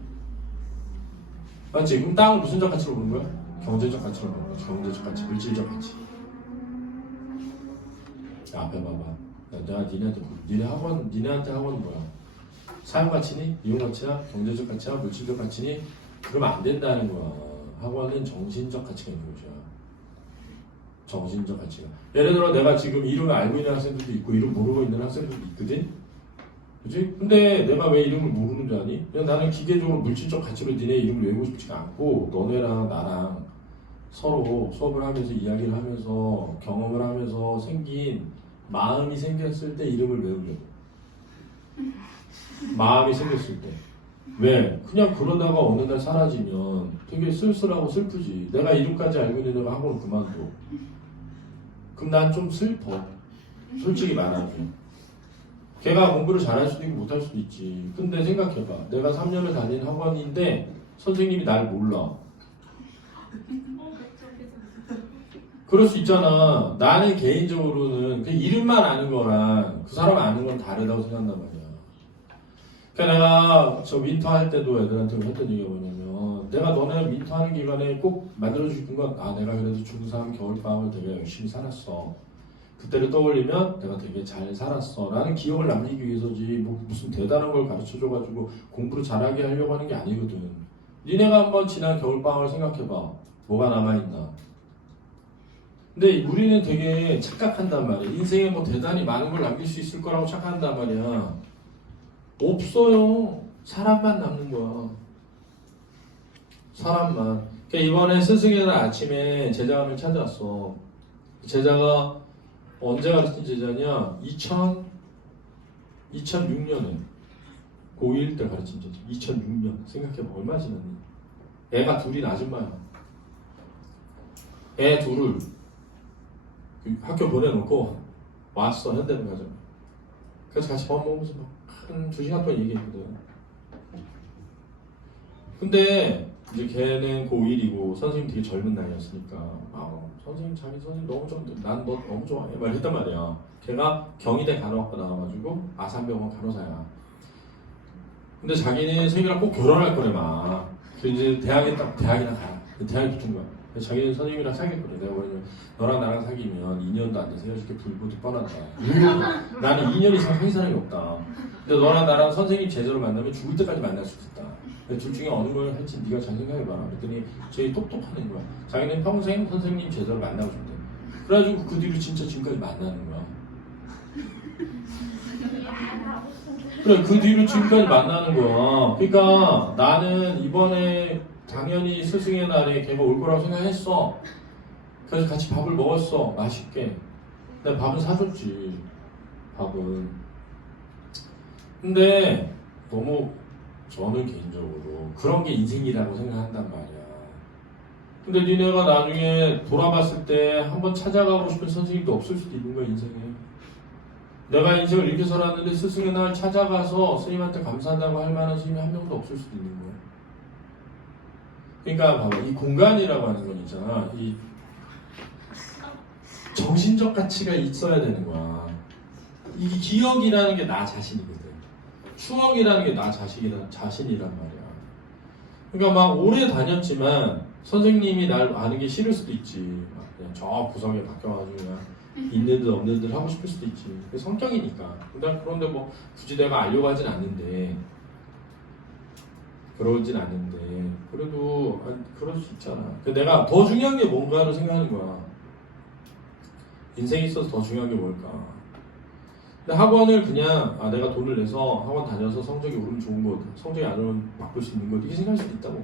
맞지? 그럼 땅을 무슨적 가치로 보는 거야? 경제적 가치로 보는 거지. 경제적 가치, 물질적 가치. 야, 앞에 봐봐. 야, 내가 니네한테 학원 뭐야? 사용 가치니? 이용 가치야? 경제적 가치야? 물질적 가치니? 그러면 안 된다는 거야. 학원은 정신적 가치가 있는 거죠. 정신적 가치가. 예를 들어 내가 지금 이름을 알고 있는 학생들도 있고 이름 모르고 있는 학생들도 있거든? 그치? 근데 내가 왜 이름을 모르는 줄 아니? 그냥 나는 기계적으로 물질적 가치로 니네 이름을 외우고 싶지가 않고 너네랑 나랑 서로 수업을 하면서 이야기를 하면서 경험을 하면서 생긴 마음이 생겼을 때 이름을 외우려고. 마음이 생겼을 때. 왜? 그냥 그러다가 어느 날 사라지면 되게 쓸쓸하고 슬프지. 내가 이름까지 알고 있는 애가 학원을 그만둬. 그럼 난 좀 슬퍼. 솔직히 말하면. 걔가 공부를 잘할 수도 있고 못할 수도 있지. 근데 생각해봐. 내가 3년을 다닌 학원인데 선생님이 날 몰라. 그럴 수 있잖아. 나는 개인적으로는 그 이름만 아는 거랑 그 사람 아는 건 다르다고 생각한단 말이야. 그러니까 내가 저 윈터 할 때도 애들한테 했던 얘기가 뭐냐면 내가 너네 윈터 하는 기간에 꼭 만들어주고 싶은 건 내가 그래도 중3 겨울방학을 되게 열심히 살았어. 그때를 떠올리면 내가 되게 잘 살았어. 라는 기억을 남기기 위해서지 뭐 무슨 대단한 걸 가르쳐줘가지고 공부를 잘하게 하려고 하는 게 아니거든. 니네가 한번 지난 겨울방학을 생각해봐. 뭐가 남아있나. 근데 우리는 되게 착각한단 말이야. 인생에 뭐 대단히 많은 걸 남길 수 있을 거라고 착각한단 말이야. 없어요. 사람만 남는 거야. 사람만. 그러니까 이번에 스승의 날 아침에 제자가 한 찾아왔어. 제자가 언제 가르친 제자냐? 2006년에 고1 때 가르친 제자. 2006년. 생각해봐. 얼마 지났니? 애가 둘이 아줌마야. 애 둘을 학교 보내놓고 왔어. 현대문 가자. 그래서 같이 밥 먹으면서 한 2시간 동안 얘기했거든. 근데 이제 걔는 고1이고 선생님 되게 젊은 나이였으니까 선생님 자기 선생님 너무 좋은데 난 너 너무 좋아해 막 이랬단 말이야. 걔가 경희대 간호학과 나와가지고 아산병원 간호사야. 근데 자기는 선생님이랑 꼭 결혼할 거래 막. 그래서 이제 대학이나 가. 대학에 붙은 거야. 그래서 자기는 선생님이랑 사귈 거래. 내가 그러면 너랑 나랑 사귀면 2년도 안 돼서 헤어질 게 불보듯 뻔하다. 나는 2년 이상 사귄 사람이 없다. 근데 너랑 나랑 선생님 제자로 만나면 죽을 때까지 만날 수 있다. 둘 중에 어느 걸 할지 네가 잘 생각해봐. 그랬더니 제일 똑똑하는 거야. 자기는 평생 선생님 제자로 만나고 싶대. 그래가지고 그 뒤로 진짜 지금까지 만나는 거야. 그래, 그 뒤로 지금까지 만나는 거야. 그러니까 나는 이번에 당연히 스승의 날에 걔가 올 거라고 생각했어. 그래서 같이 밥을 먹었어. 맛있게. 근데 밥은 사줬지. 밥은. 근데 너무 저는 개인적으로 그런 게 인생이라고 생각한단 말이야. 근데 니네가 나중에 돌아봤을 때 한번 찾아가고 싶은 선생님도 없을 수도 있는 거야, 인생에. 내가 인생을 이렇게 살았는데 스승의 날 찾아가서 스님한테 감사한다고 할 만한 스님이 한 명도 없을 수도 있는 거야. 그러니까 봐봐, 이 공간이라고 하는 건 있잖아. 이 정신적 가치가 있어야 되는 거야. 이 기억이라는 게 나 자신이거든. 추억이라는 게 나 자신이란 말이야. 그러니까 막 오래 다녔지만 선생님이 날 아는 게 싫을 수도 있지. 막 그냥 저 구석에 박혀가지고 그냥 있는 듯 없는 듯 하고 싶을 수도 있지. 그게 성격이니까. 그런데 뭐 굳이 내가 알려고 하진 않는데, 그러진 않는데, 그래도 그럴 수 있잖아. 내가 더 중요한 게 뭔가를 생각하는 거야. 인생에 있어서 더 중요한 게 뭘까? 근데 학원을 그냥 내가 돈을 내서 학원 다녀서 성적이 오르면 좋은 것, 성적이 안 오르면 바꿀 수 있는 것, 이렇게 생각할 수도 있다고.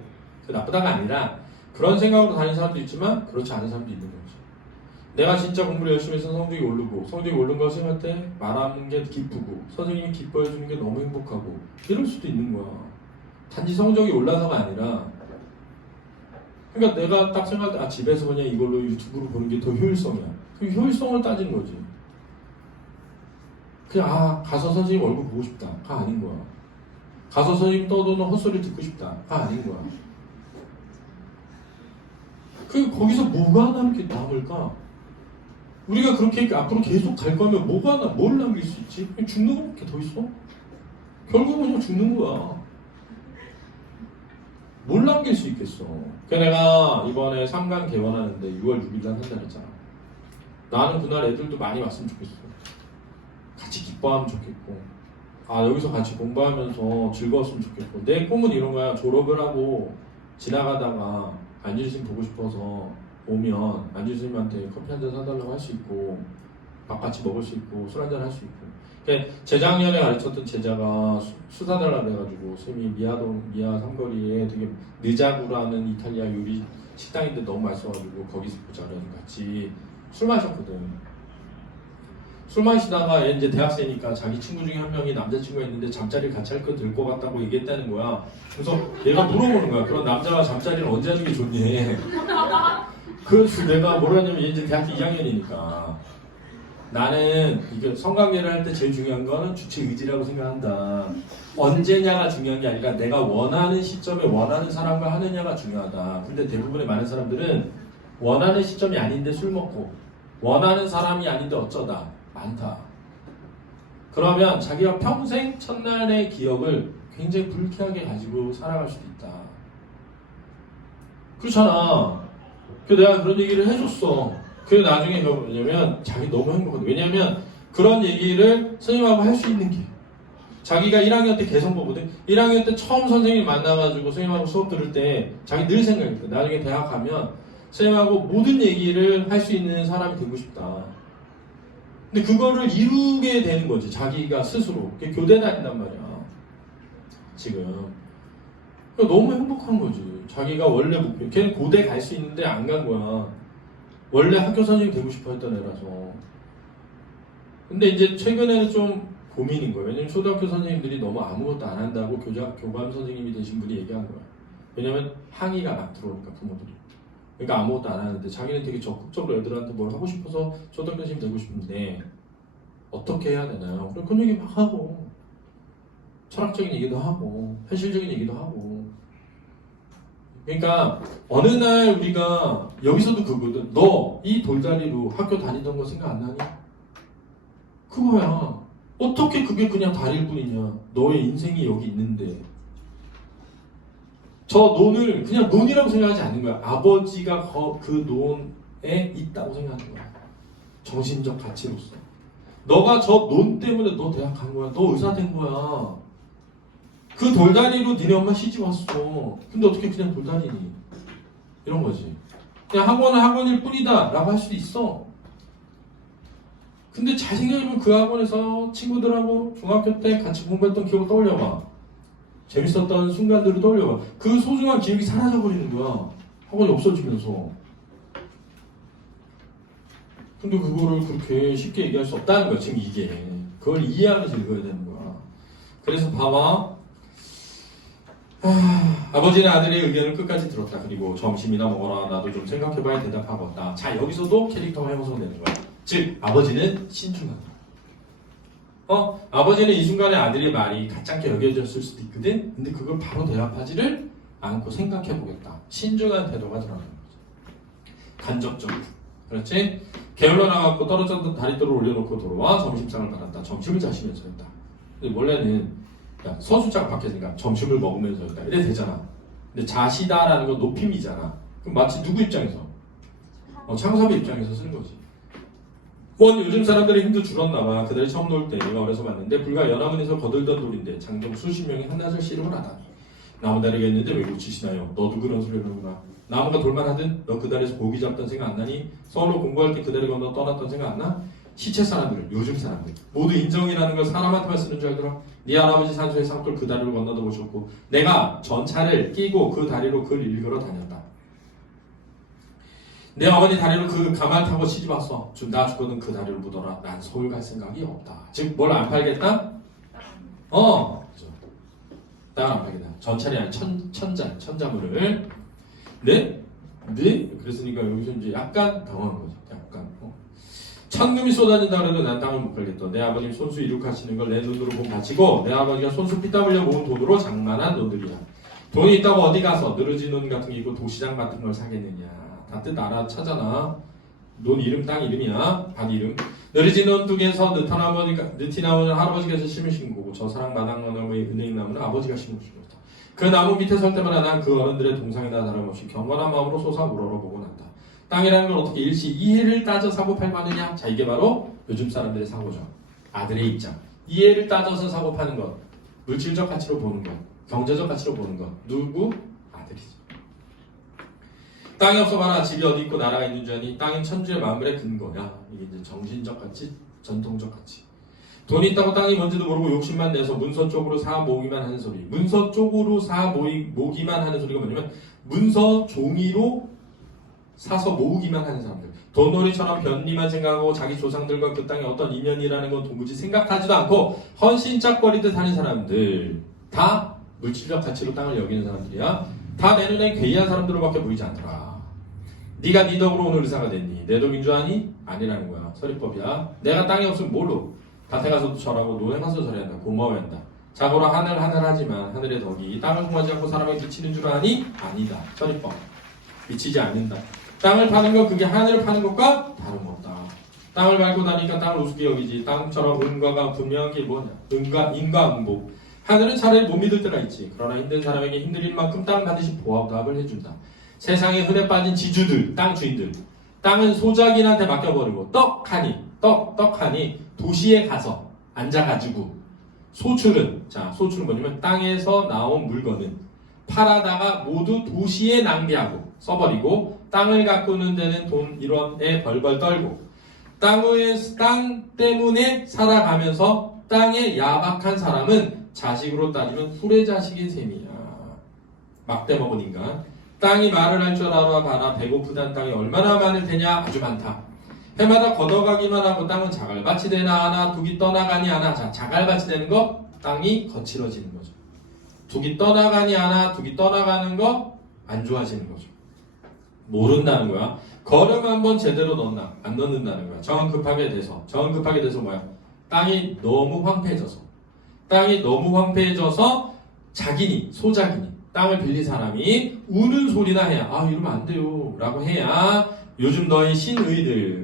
나쁘다가 아니라 그런 생각으로 다니는 사람도 있지만 그렇지 않은 사람도 있는 거지. 내가 진짜 공부를 열심히 해서 성적이 오르고, 성적이 오른 걸 선생님한테 말하는 게 기쁘고, 선생님이 기뻐해 주는 게 너무 행복하고, 이럴 수도 있는 거야. 단지 성적이 올라서가 아니라, 그러니까 내가 딱 생각할 때 집에서 그냥 이걸로 유튜브로 보는 게 더 효율성이야. 그 효율성을 따지는 거지. 그냥 가서 선생님 얼굴 보고 싶다가 아닌 거야. 가서 선생님 떠도는 헛소리 듣고 싶다가 아닌 거야. 거기서 뭐가 남을까? 우리가 그렇게 앞으로 계속 갈 거면 뭘 남길 수 있지? 그냥 죽는 거밖에 더 있어? 결국은 그냥 죽는 거야. 뭘 남길 수 있겠어? 내가 이번에 3강 개원하는데 6월 6일 날 한다 했잖아. 나는 그날 애들도 많이 왔으면 좋겠어. 같이 기뻐하면 좋겠고, 여기서 같이 공부하면서 즐거웠으면 좋겠고. 내 꿈은 이런 거야. 졸업을 하고 지나가다가 안주심 보고 싶어서 오면 안주심한테 커피 한잔 사달라고 할 수 있고, 밥 같이 먹을 수 있고, 술 한잔 할 수 있고. 재작년에 가르쳤던 제자가 수사달라 그래가지고 쌤이 미아 삼거리에 되게 느자구라는 이탈리아 요리 식당인데 너무 맛있어가지고 거기서 보자 그래가지고 같이 술 마셨거든. 술 마시다가 얘 이제 대학생이니까 자기 친구 중에 한 명이 남자친구가 있는데 잠자리를 같이 할 거 될 것 같다고 얘기했다는 거야. 그래서 얘가 물어보는 거야. 그런 남자가 잠자리를 언제 하는 게 좋니? 그래서 내가 뭐라 하냐면 얘 이제 대학교 2학년이니까 나는 이게 성관계를 할 때 제일 중요한 거는 주체 의지라고 생각한다. 언제냐가 중요한 게 아니라 내가 원하는 시점에 원하는 사람과 하느냐가 중요하다. 근데 대부분의 많은 사람들은 원하는 시점이 아닌데 술 먹고 원하는 사람이 아닌데 어쩌다 많다. 그러면 자기가 평생 첫날의 기억을 굉장히 불쾌하게 가지고 살아갈 수도 있다. 그렇잖아. 그래서 내가 그런 얘기를 해줬어. 그리고 나중에 뭐냐면 자기 너무 행복하다. 왜냐면 그런 얘기를 선생님하고 할 수 있는 게, 자기가 1학년 때 개성 보거든. 1학년 때 처음 선생님 만나가지고 선생님하고 수업 들을 때 자기 늘 생각했대. 나중에 대학 가면 선생님하고 모든 얘기를 할 수 있는 사람이 되고 싶다. 근데 그거를 이루게 되는 거지. 자기가 스스로. 교대 다닌단 말이야. 지금. 너무 행복한 거지. 자기가 원래 목표. 걔는 고대 갈 수 있는데 안 간 거야. 원래 학교 선생님 되고 싶어 했던 애라서. 근데 이제 최근에는 좀 고민인 거예요. 왜냐면 초등학교 선생님들이 너무 아무것도 안 한다고 교감 선생님이 되신 분이 얘기한 거야. 왜냐면 항의가 막 들어오니까 부모들이. 그러니까 아무것도 안 하는데 자기는 되게 적극적으로 애들한테 뭘 하고 싶어서 초등학교 선생님 되고 싶은데 어떻게 해야 되나요? 그런 얘기 막 하고, 철학적인 얘기도 하고, 현실적인 얘기도 하고. 그러니까 어느 날 우리가 여기서도 그거든. 너 이 돌다리로 학교 다니던 거 생각 안 나니? 그거야. 어떻게 그게 그냥 다릴 뿐이냐. 너의 인생이 여기 있는데. 저 논을 그냥 논이라고 생각하지 않는 거야. 아버지가 그 논에 있다고 생각하는 거야. 정신적 가치로서. 너가 저 논 때문에 너 대학 간 거야. 너 의사 된 거야. 그 돌다리로 니네 엄마 시집 왔어. 근데 어떻게 그냥 돌다리니? 이런 거지. 그냥 학원은 학원일 뿐이다 라고 할 수도 있어. 근데 잘 생각해보면 그 학원에서 친구들하고 중학교 때 같이 공부했던 기억을 떠올려봐. 재밌었던 순간들을 떠올려봐. 그 소중한 기억이 사라져버리는 거야. 학원이 없어지면서. 근데 그거를 그렇게 쉽게 얘기할 수 없다는 거야. 지금 이게. 그걸 이해하면서 읽어야 되는 거야. 그래서 봐봐. 아버지는 아들의 의견을 끝까지 들었다. 그리고 점심이나 먹어라. 나도 좀 생각해봐야 대답하겠다. 자, 여기서도 캐릭터가 형성되는 거야. 즉, 아버지는 신중하다. 아버지는 이 순간에 아들의 말이 가짜게 여겨졌을 수도 있거든. 근데 그걸 바로 대답하지를 않고 생각해보겠다. 신중한 태도가 드러나는 거지. 간접적. 그렇지? 게을러 나갔고 떨어졌던 다리돌을 올려놓고 돌아와 점심상을 받았다. 점심을 자시면서 했다. 근데 원래는 서술자가 바뀌었으니까 점심을 먹으면서 했다. 이래 되잖아. 근데 자시다라는 건 높임이잖아. 그럼 마치 누구 입장에서? 창섭의 입장에서 쓰는 거지. 요즘 사람들의 힘도 줄었나봐. 그들이 처음 놀 때 내가 어려서 봤는데 불과 연화문에서 거들던 돌인데 장정 수십 명이 한낮을 씨름을 하다니. 나무 다리가 있는데 왜 고치시나요? 너도 그런 소리를 하는구나. 나무가 돌만 하든 너 그 다리에서 고기 잡던 생각 안 나니? 서울로 공부할 때 그 다리 건너 떠났던 생각 안 나? 시체 사람들, 요즘 사람들 모두 인정이라는 걸 사람한테만 쓰는 줄 알더라. 네 할아버지 산소에 산골 그 다리로 건너도 보셨고 내가 전차를 끼고 그 다리로 글 읽으러 다녔다. 내 어머니 다리로 그 가말 타고 시집 왔어. 나 죽거든 그 다리로 묻어라. 난 서울 갈 생각이 없다. 즉 뭘 안 팔겠다? 그죠. 땅을 안 팔겠다. 전차리 아니 천자물을. 네? 그랬으니까 여기서 이제 약간 당황한 거죠. 약간. 천금이 쏟아진다 그래도 난 땅을 못 팔겠다. 내 아버님 손수 이룩하시는 걸 내 눈으로 본 바치고 내 아버지가 손수 피땀 흘려 모은 돈으로 장만한 돈들이야. 돈이 있다고 어디 가서 느르지 논 같은 게 있고 도시장 같은 걸 사겠느냐. 다 뜻 알아차잖아. 논 이름 땅 이름이야. 밭 이름. 느르지 논 뚝에서 느티나무는 할아버지께서 심으신 거고 저 사랑 마당나무의 은행나무는 아버지가 심으신 거다. 그 나무 밑에 설 때마다 난 그 어른들의 동상이나 다름없이 경건한 마음으로 솟아 우러러보고 난다. 땅이라는 걸 어떻게 일시 이해를 따져 사고 팔고 하느냐? 자, 이게 바로 요즘 사람들의 사고죠. 아들의 입장. 이해를 따져서 사고 파는 것. 물질적 가치로 보는 것. 경제적 가치로 보는 것. 누구? 아들이죠. 땅이 없어 봐라. 집이 어디 있고 나라가 있는 줄 아니? 땅인 천주의 만물의 근거야. 이게 이제 정신적 가치, 전통적 가치. 돈이 있다고 땅이 뭔지도 모르고 욕심만 내서 문서 쪽으로 사 모으기만 하는 소리. 문서 쪽으로 사 모으기만 하는 소리가 뭐냐면 문서 종이로 사서 모으기만 하는 사람들. 돈놀이처럼 변리만 생각하고 자기 조상들과 그 땅에 어떤 인연이라는 건 도무지 생각하지도 않고 헌신짝거리듯 하는 사람들. 다 물질적 가치로 땅을 여기는 사람들이야. 다 내 눈엔 괴이한 사람들로밖에 보이지 않더라. 네가 네 덕으로 오늘 의사가 됐니? 내 덕인 줄 아니? 아니라는 거야. 서리법이야. 내가 땅이 없으면 뭘로? 밭에 가서도 절하고 노에 가서 절해야 한다. 고마워야 한다. 자고로 하늘 하지만 하늘의 덕이 땅을 통하지 않고 사람에게 미치는 줄 아니? 아니다. 서리법. 미치지 않는다. 땅을 파는 것 그게 하늘을 파는 것과 다름없다. 땅을 밟고 다니까 땅을 우습게 여기지. 땅처럼 은과가 분명한 게 뭐냐? 인과응복. 하늘은 차라리 못 믿을 때가 있지. 그러나 힘든 사람에게 힘들 일만큼 땅 반드시 보답을 해준다. 세상에 흔해 빠진 지주들, 땅 주인들. 땅은 소작인한테 맡겨버리고 떡하니 도시에 가서 앉아가지고 소출은 뭐냐면 땅에서 나온 물건은 팔아다가 모두 도시에 낭비하고 써버리고 땅을 가꾸는 데는 돈 1원에 벌벌 떨고 땅 때문에 살아가면서 땅에 야박한 사람은 자식으로 따지면 후레자식인 셈이야. 막대 먹은 인간. 땅이 말을 할 줄 알아봐라. 배고프단 땅이 얼마나 많을 테냐. 아주 많다. 해마다 걷어가기만 하고 땅은 자갈밭이 되나 하나 둑이 떠나가니 하나. 자, 자갈밭이 되는 거 땅이 거칠어지는 거죠. 둑이 떠나가니 하나 둑이 떠나가는 거 안 좋아지는 거죠. 모른다는 거야. 걸음 한번 제대로 넣나 안 넣는다는 거야. 정은 급하게 돼서 뭐야? 땅이 너무 황폐해져서 소작이니 땅을 빌린 사람이 우는 소리나 해야 이러면 안 돼요 라고 해야 요즘 너희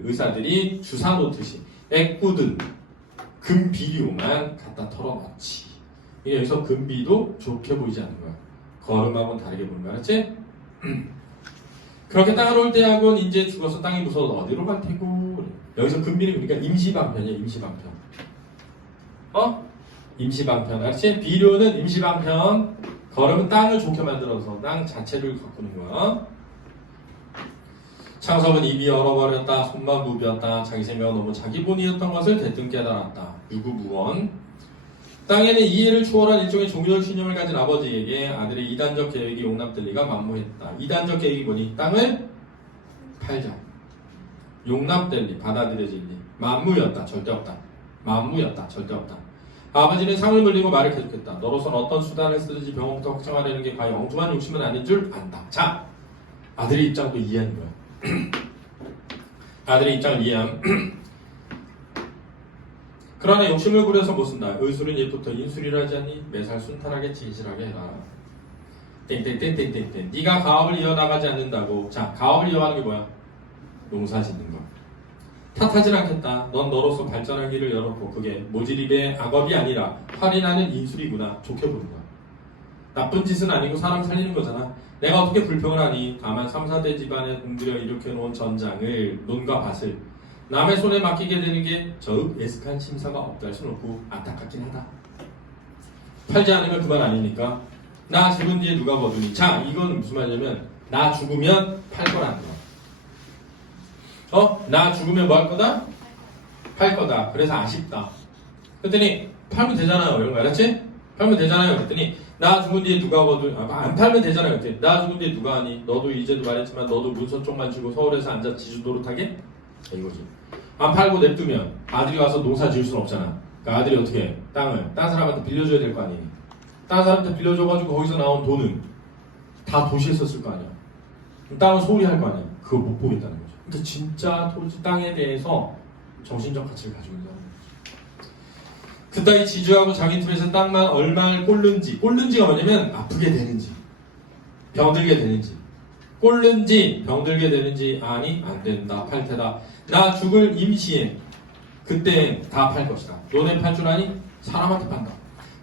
의사들이 주사 놓듯이 애꿎은 금비료만 갖다 털어놨지. 이게 여기서 금비도 좋게 보이지 않는 거야. 거름하고는 다르게 보는 거야. 알았지? 그렇게 땅을 올 때하고는 이제 죽어서 땅이 무서워서 어디로 갈 테고. 여기서 금비는 그러니까 임시방편이야. 임시방편. 임시방편. 알았지? 비료는 임시방편. 거름은 땅을 좋게 만들어서 땅 자체를 가꾸는 거야. 창섭은 입이 얼어버렸다. 손만 부비었다. 자기 생각은 너무 자기 본이었던 것을 대뜸 깨달았다. 유구무원. 땅에는 이해를 초월한 일종의 종교적 신념을 가진 아버지에게 아들의 이단적 계획이 용납될 리가 만무했다. 이단적 계획이 뭐니? 땅을 팔자. 용납될 리, 받아들여질 리. 만무였다. 절대 없다. 만무였다. 절대 없다. 아버지는 상을 물리고 말을 계속했다. 너로선 어떤 수단을 쓰든지 병원부터 확정하려는 게 과연 엉뚱한 욕심은 아닌 줄 안다. 자, 아들의 입장도 이해하는 거야. 아들의 입장을 이해함. 그러나 욕심을 부려서 못 쓴다. 의술은 옛부터 인술이라 하지 않니? 매살 순탄하게 진실하게 해라. 땡땡땡땡땡땡. 네가 가업을 이어나가지 않는다고. 자, 가업을 이어가는 게 뭐야? 농사 짓는 거. 탓하진 않겠다. 넌 너로서 발전할 길을 열었고 그게 모질입의 악업이 아니라 활이 나는 인술이구나. 좋게 보는 거야. 나쁜 짓은 아니고 사람 살리는 거잖아. 내가 어떻게 불평을 하니? 다만 3, 4대 집안에 공들여 일으켜놓은 전장을 논과 밭을 남의 손에 맡기게 되는 게 저윽 애석한 심사가 없다 할 수는 없고 안타깝긴 하다. 팔지 않으면 그만 아니니까. 나 죽은 뒤에 누가 거두니? 자, 이건 무슨 말이냐면 나 죽으면 팔 거라는 거야. 나 죽으면 뭐 할 거다? 팔 거다. 그래서 아쉽다. 그랬더니 팔면 되잖아요. 이런 거 알았지? 팔면 되잖아요. 그랬더니 나 죽은 뒤에 누가 거두? 안 팔면 되잖아요. 그랬더니 나 죽은 뒤에 누가 하니? 너도 이제도 말했지만 너도 문서 쪽만 주고 서울에서 앉아 지주 노릇하게? 이거지. 안 팔고 냅두면 아들이 와서 농사 지을 수는 없잖아. 그러니까 아들이 어떻게 해? 땅을 딴 사람한테 빌려줘야 될 거 아니니? 딴 사람한테 빌려줘가지고 거기서 나온 돈은 다 도시에 썼을 거 아니야. 땅은 소홀히 할 거 아니야. 그걸 못 보겠다는 거죠. 그러니까 진짜 토지 땅에 대해서 정신적 가치를 가지고 있는 거죠. 그따위 지주하고 자기 틈에서 땅만 얼마를 꼴른지가 뭐냐면 아프게 되는지 병들게 되는지 꼴른지 병들게 되는지 아니 안 된다. 팔 테다. 나 죽을 임시에 그때 다 팔 것이다. 너네 팔 줄 아니? 사람한테 판다.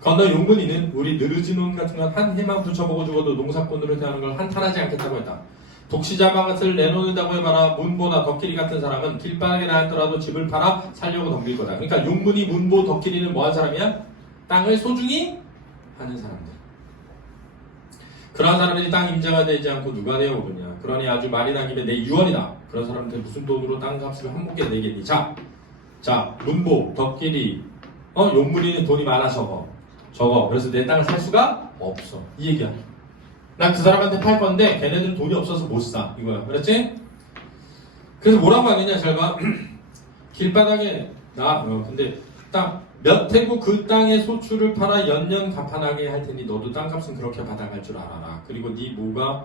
건너 용근이는 우리 느르지논 같은 건 한 해만 붙여보고 죽어도 농사꾼으로 대하는 걸 한탄하지 않겠다고 했다. 독시자방을 내놓는다고 해봐라. 문보나 덕길이 같은 사람은 길바닥에 나왔더라도 집을 팔아 살려고 덤빌 거다. 그러니까 용문이, 문보, 덕길이는 뭐한 사람이야? 땅을 소중히 하는 사람들. 그런 사람들이 땅 임자가 되지 않고 누가 되어 오느냐. 그러니 아주 말이 나김에 내 유언이다. 그런 사람들 무슨 돈으로 땅값을 한몫에 내겠니? 자, 문보, 덕길이, 용문이는 돈이 많아 적어. 그래서 내 땅을 살 수가 없어. 이 얘기야. 난 그 사람한테 팔 건데 걔네들은 돈이 없어서 못 사. 이거야. 그렇지? 그래서 뭐라고 하겠냐? 잘 봐. 길바닥에 근데 딱 몇 해고 그 땅의 소출을 팔아 연년 갚아나게 할 테니 너도 땅값은 그렇게 받아갈 줄 알아라. 그리고 네 모가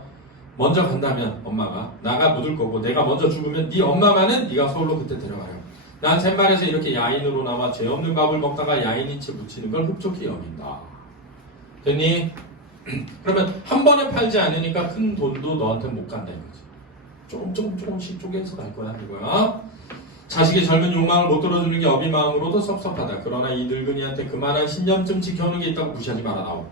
먼저 간다면 엄마가 나가 묻을 거고 내가 먼저 죽으면 네 엄마만은 네가 서울로 그때 데려가요. 난 샘발에서 이렇게 야인으로 나와 죄 없는 밥을 먹다가 야인인 채 묻히는 걸 흡족히 여긴다. 됐니? 그러면 한 번에 팔지 않으니까 큰 돈도 너한테 못 간다 이거지. 조금씩 쪼개서 갈 거야 이거야. 자식의 젊은 욕망을 못 들어주는 게 어비 마음으로도 섭섭하다. 그러나 이 늙은이한테 그만한 신념쯤 지켜오는 게 있다고 무시하지 말아 나오.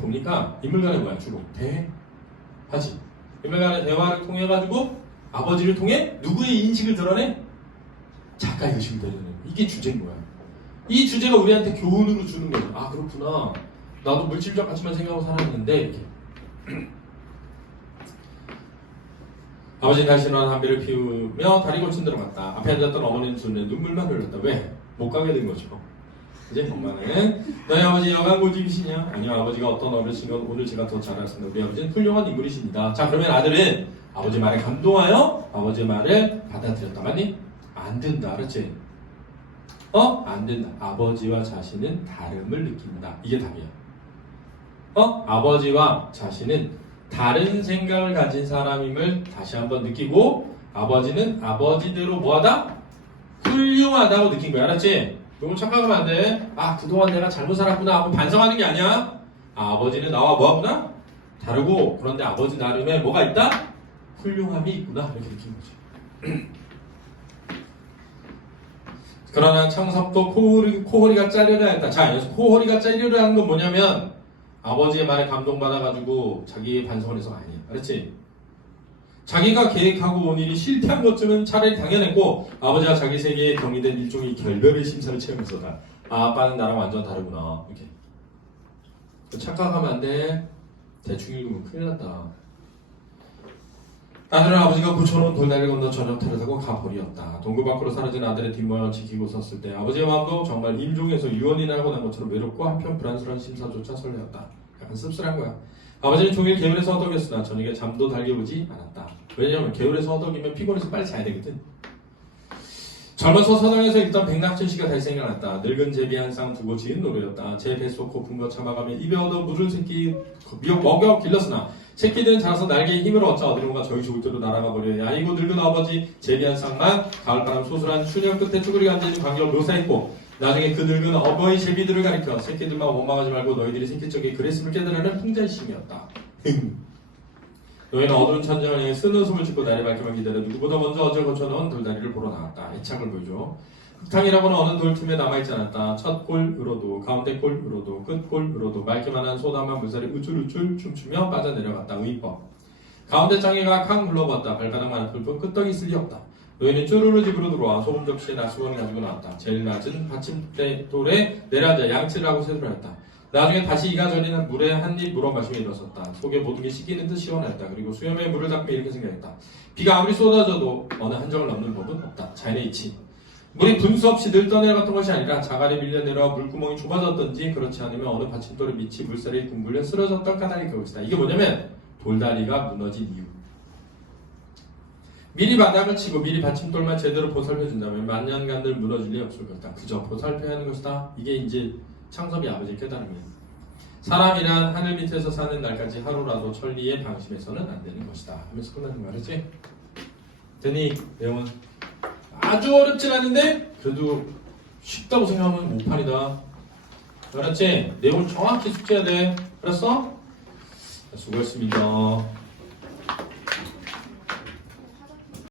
보니까 인물간의 뭐야 주로 대화지. 인물간의 대화를 통해 가지고 아버지를 통해 누구의 인식을 드러내? 작가의 의식을 드러내. 이게 주제인 거야. 이 주제가 우리한테 교훈으로 주는 거야. 아 그렇구나. 나도 물질적 가치만 생각하고 살았는데 이렇게. 아버지는 달신한 담배를 피우며 다리 고친 데로 갔다. 앞에 앉았던 어머니는 눈에 눈물만 흘렀다. 왜? 못 가게 된 거죠. 이제 엄마는 너희 아버지 여간 고집이시냐? 아니요, 아버지가 어떤 어르신 건 오늘 제가 더 잘 알았습니다. 우리 아버지는 훌륭한 인물이십니다. 자, 그러면 아들은 아버지 말에 감동하여 아버지 말을 받아들였다. 맞니? 안 된다. 알았지? 안 된다. 아버지와 자신은 다름을 느낀다. 이게 답이야. 아버지와 자신은 다른 생각을 가진 사람임을 다시 한번 느끼고 아버지는 아버지대로 뭐하다? 훌륭하다고 느낀 거야. 알았지? 너무 착각하면 안 돼. 그동안 내가 잘못 살았구나 하고 반성하는 게 아니야. 아버지는 나와 뭐하구나? 다르고 그런데 아버지 나름에 뭐가 있다? 훌륭함이 있구나. 이렇게 느낀 거지. 그러나 창섭도 코허리가 잘려야 했다. 자, 여기서 코허리가 잘려야 하는 건 뭐냐면 아버지의 말에 감동받아가지고 자기 반성을 해서가 아니야. 알았지? 자기가 계획하고 온 일이 실패한 것쯤은 차라리 당연했고 아버지가 자기 세계에 경리된 일종의 결별의 심사를 체험했었다. 아, 아빠는 나랑 완전 다르구나. 이렇게 착각하면 안 돼. 대충 읽으면 큰일 났다. 아들은 아버지가 고쳐놓은 돌다리를 건너 저녁 타려다고 가버렸다. 동굴 밖으로 사라진 아들의 뒷모양을 지키고 섰을 때 아버지의 마음도 정말 임종에서 유언이 나고 난 것처럼 외롭고 한편 불안스러운 심사조차 설레었다. 약간 씁쓸한 거야. 아버지는 종일 게을에서 허덕였으나 저녁에 잠도 달게 오지 않았다. 왜냐하면 게을에서 허덕이면 피곤해서 빨리 자야 되거든. 젊어서 서당에서 읽던 백낙춘 씨가 다시 생각났다. 늙은 제비 한 쌍 두고 지은 노래였다. 제 뱃속 고픈 거 참아가며 입에 얻어 물을 새끼 미역 먹여 길렀으나 새끼들은 자라서 날개에 힘을 얻자 어디론가 저희 좋을 대로 날아가 버려야. 아이고 늙은 아버지 제비 한 쌍만 가을바람 소술한 수녀 끝에 쭈그리고 앉아있는 광경을 묘사했고 나중에 그 늙은 어버이 제비들을 가리켜 새끼들만 원망하지 말고 너희들이 새끼 적에 그랬음을 깨달으라는 풍자심이었다. 너희는 어두운 천장을 향해 쓴 웃음을 짓고 날이 밝기만 기다려 누구보다 먼저 어제 거쳐놓은 돌다리를 보러 나갔다. 애착을 보여줘. 흙탕이라고는 어느 돌틈에 남아있지 않았다. 첫 골으로도 가운데 골으로도 끝골으로도 맑기만 한 소담한 물살이 우쭐우쭐 춤추며 빠져내려갔다. 의법. 가운데 장애가 캉 흘러갔다. 발바닥만 아플 뿐 끄떡이 있을 리 없다. 너희는 쭈루루 집으로 들어와 소금 접시에 낙수건을 가지고 나왔다. 제일 낮은 받침대 돌에 내려앉아 양치를 하고 세수를 했다. 나중에 다시 이가 저린 물에 한 입 물어 마시며 일어섰다. 속에 모든 게 식히는 듯 시원했다. 그리고 수염에 물을 닦으며 이렇게 생각했다. 비가 아무리 쏟아져도 어느 한정을 넘는 법은 없다. 자연의 이치. 물이 분수 없이 늘 떠내려갔던 것이 아니라 자갈이 밀려내려 물구멍이 좁아졌던지 그렇지 않으면 어느 받침돌에 밑이 물살이 둥글려 쓰러졌던 까닭이 그것이다. 이게 뭐냐면 돌다리가 무너진 이유. 미리 바닥을 치고 미리 받침돌만 제대로 보살펴준다면 만년간들 무너질 리 없을 것이다. 그저 보살펴야 하는 것이다. 이게 이제 창섭이 아버지의 깨달음이에요. 사람이란 하늘 밑에서 사는 날까지 하루라도 천리에 방심해서는 안 되는 것이다 하면서 끝나는 거 알았지? 되니 내용은 아주 어렵진 않은데 그래도 쉽다고 생각하면 못판이다. 알았지? 내용을 정확히 숙지해야 돼. 알았어? 수고했습니다.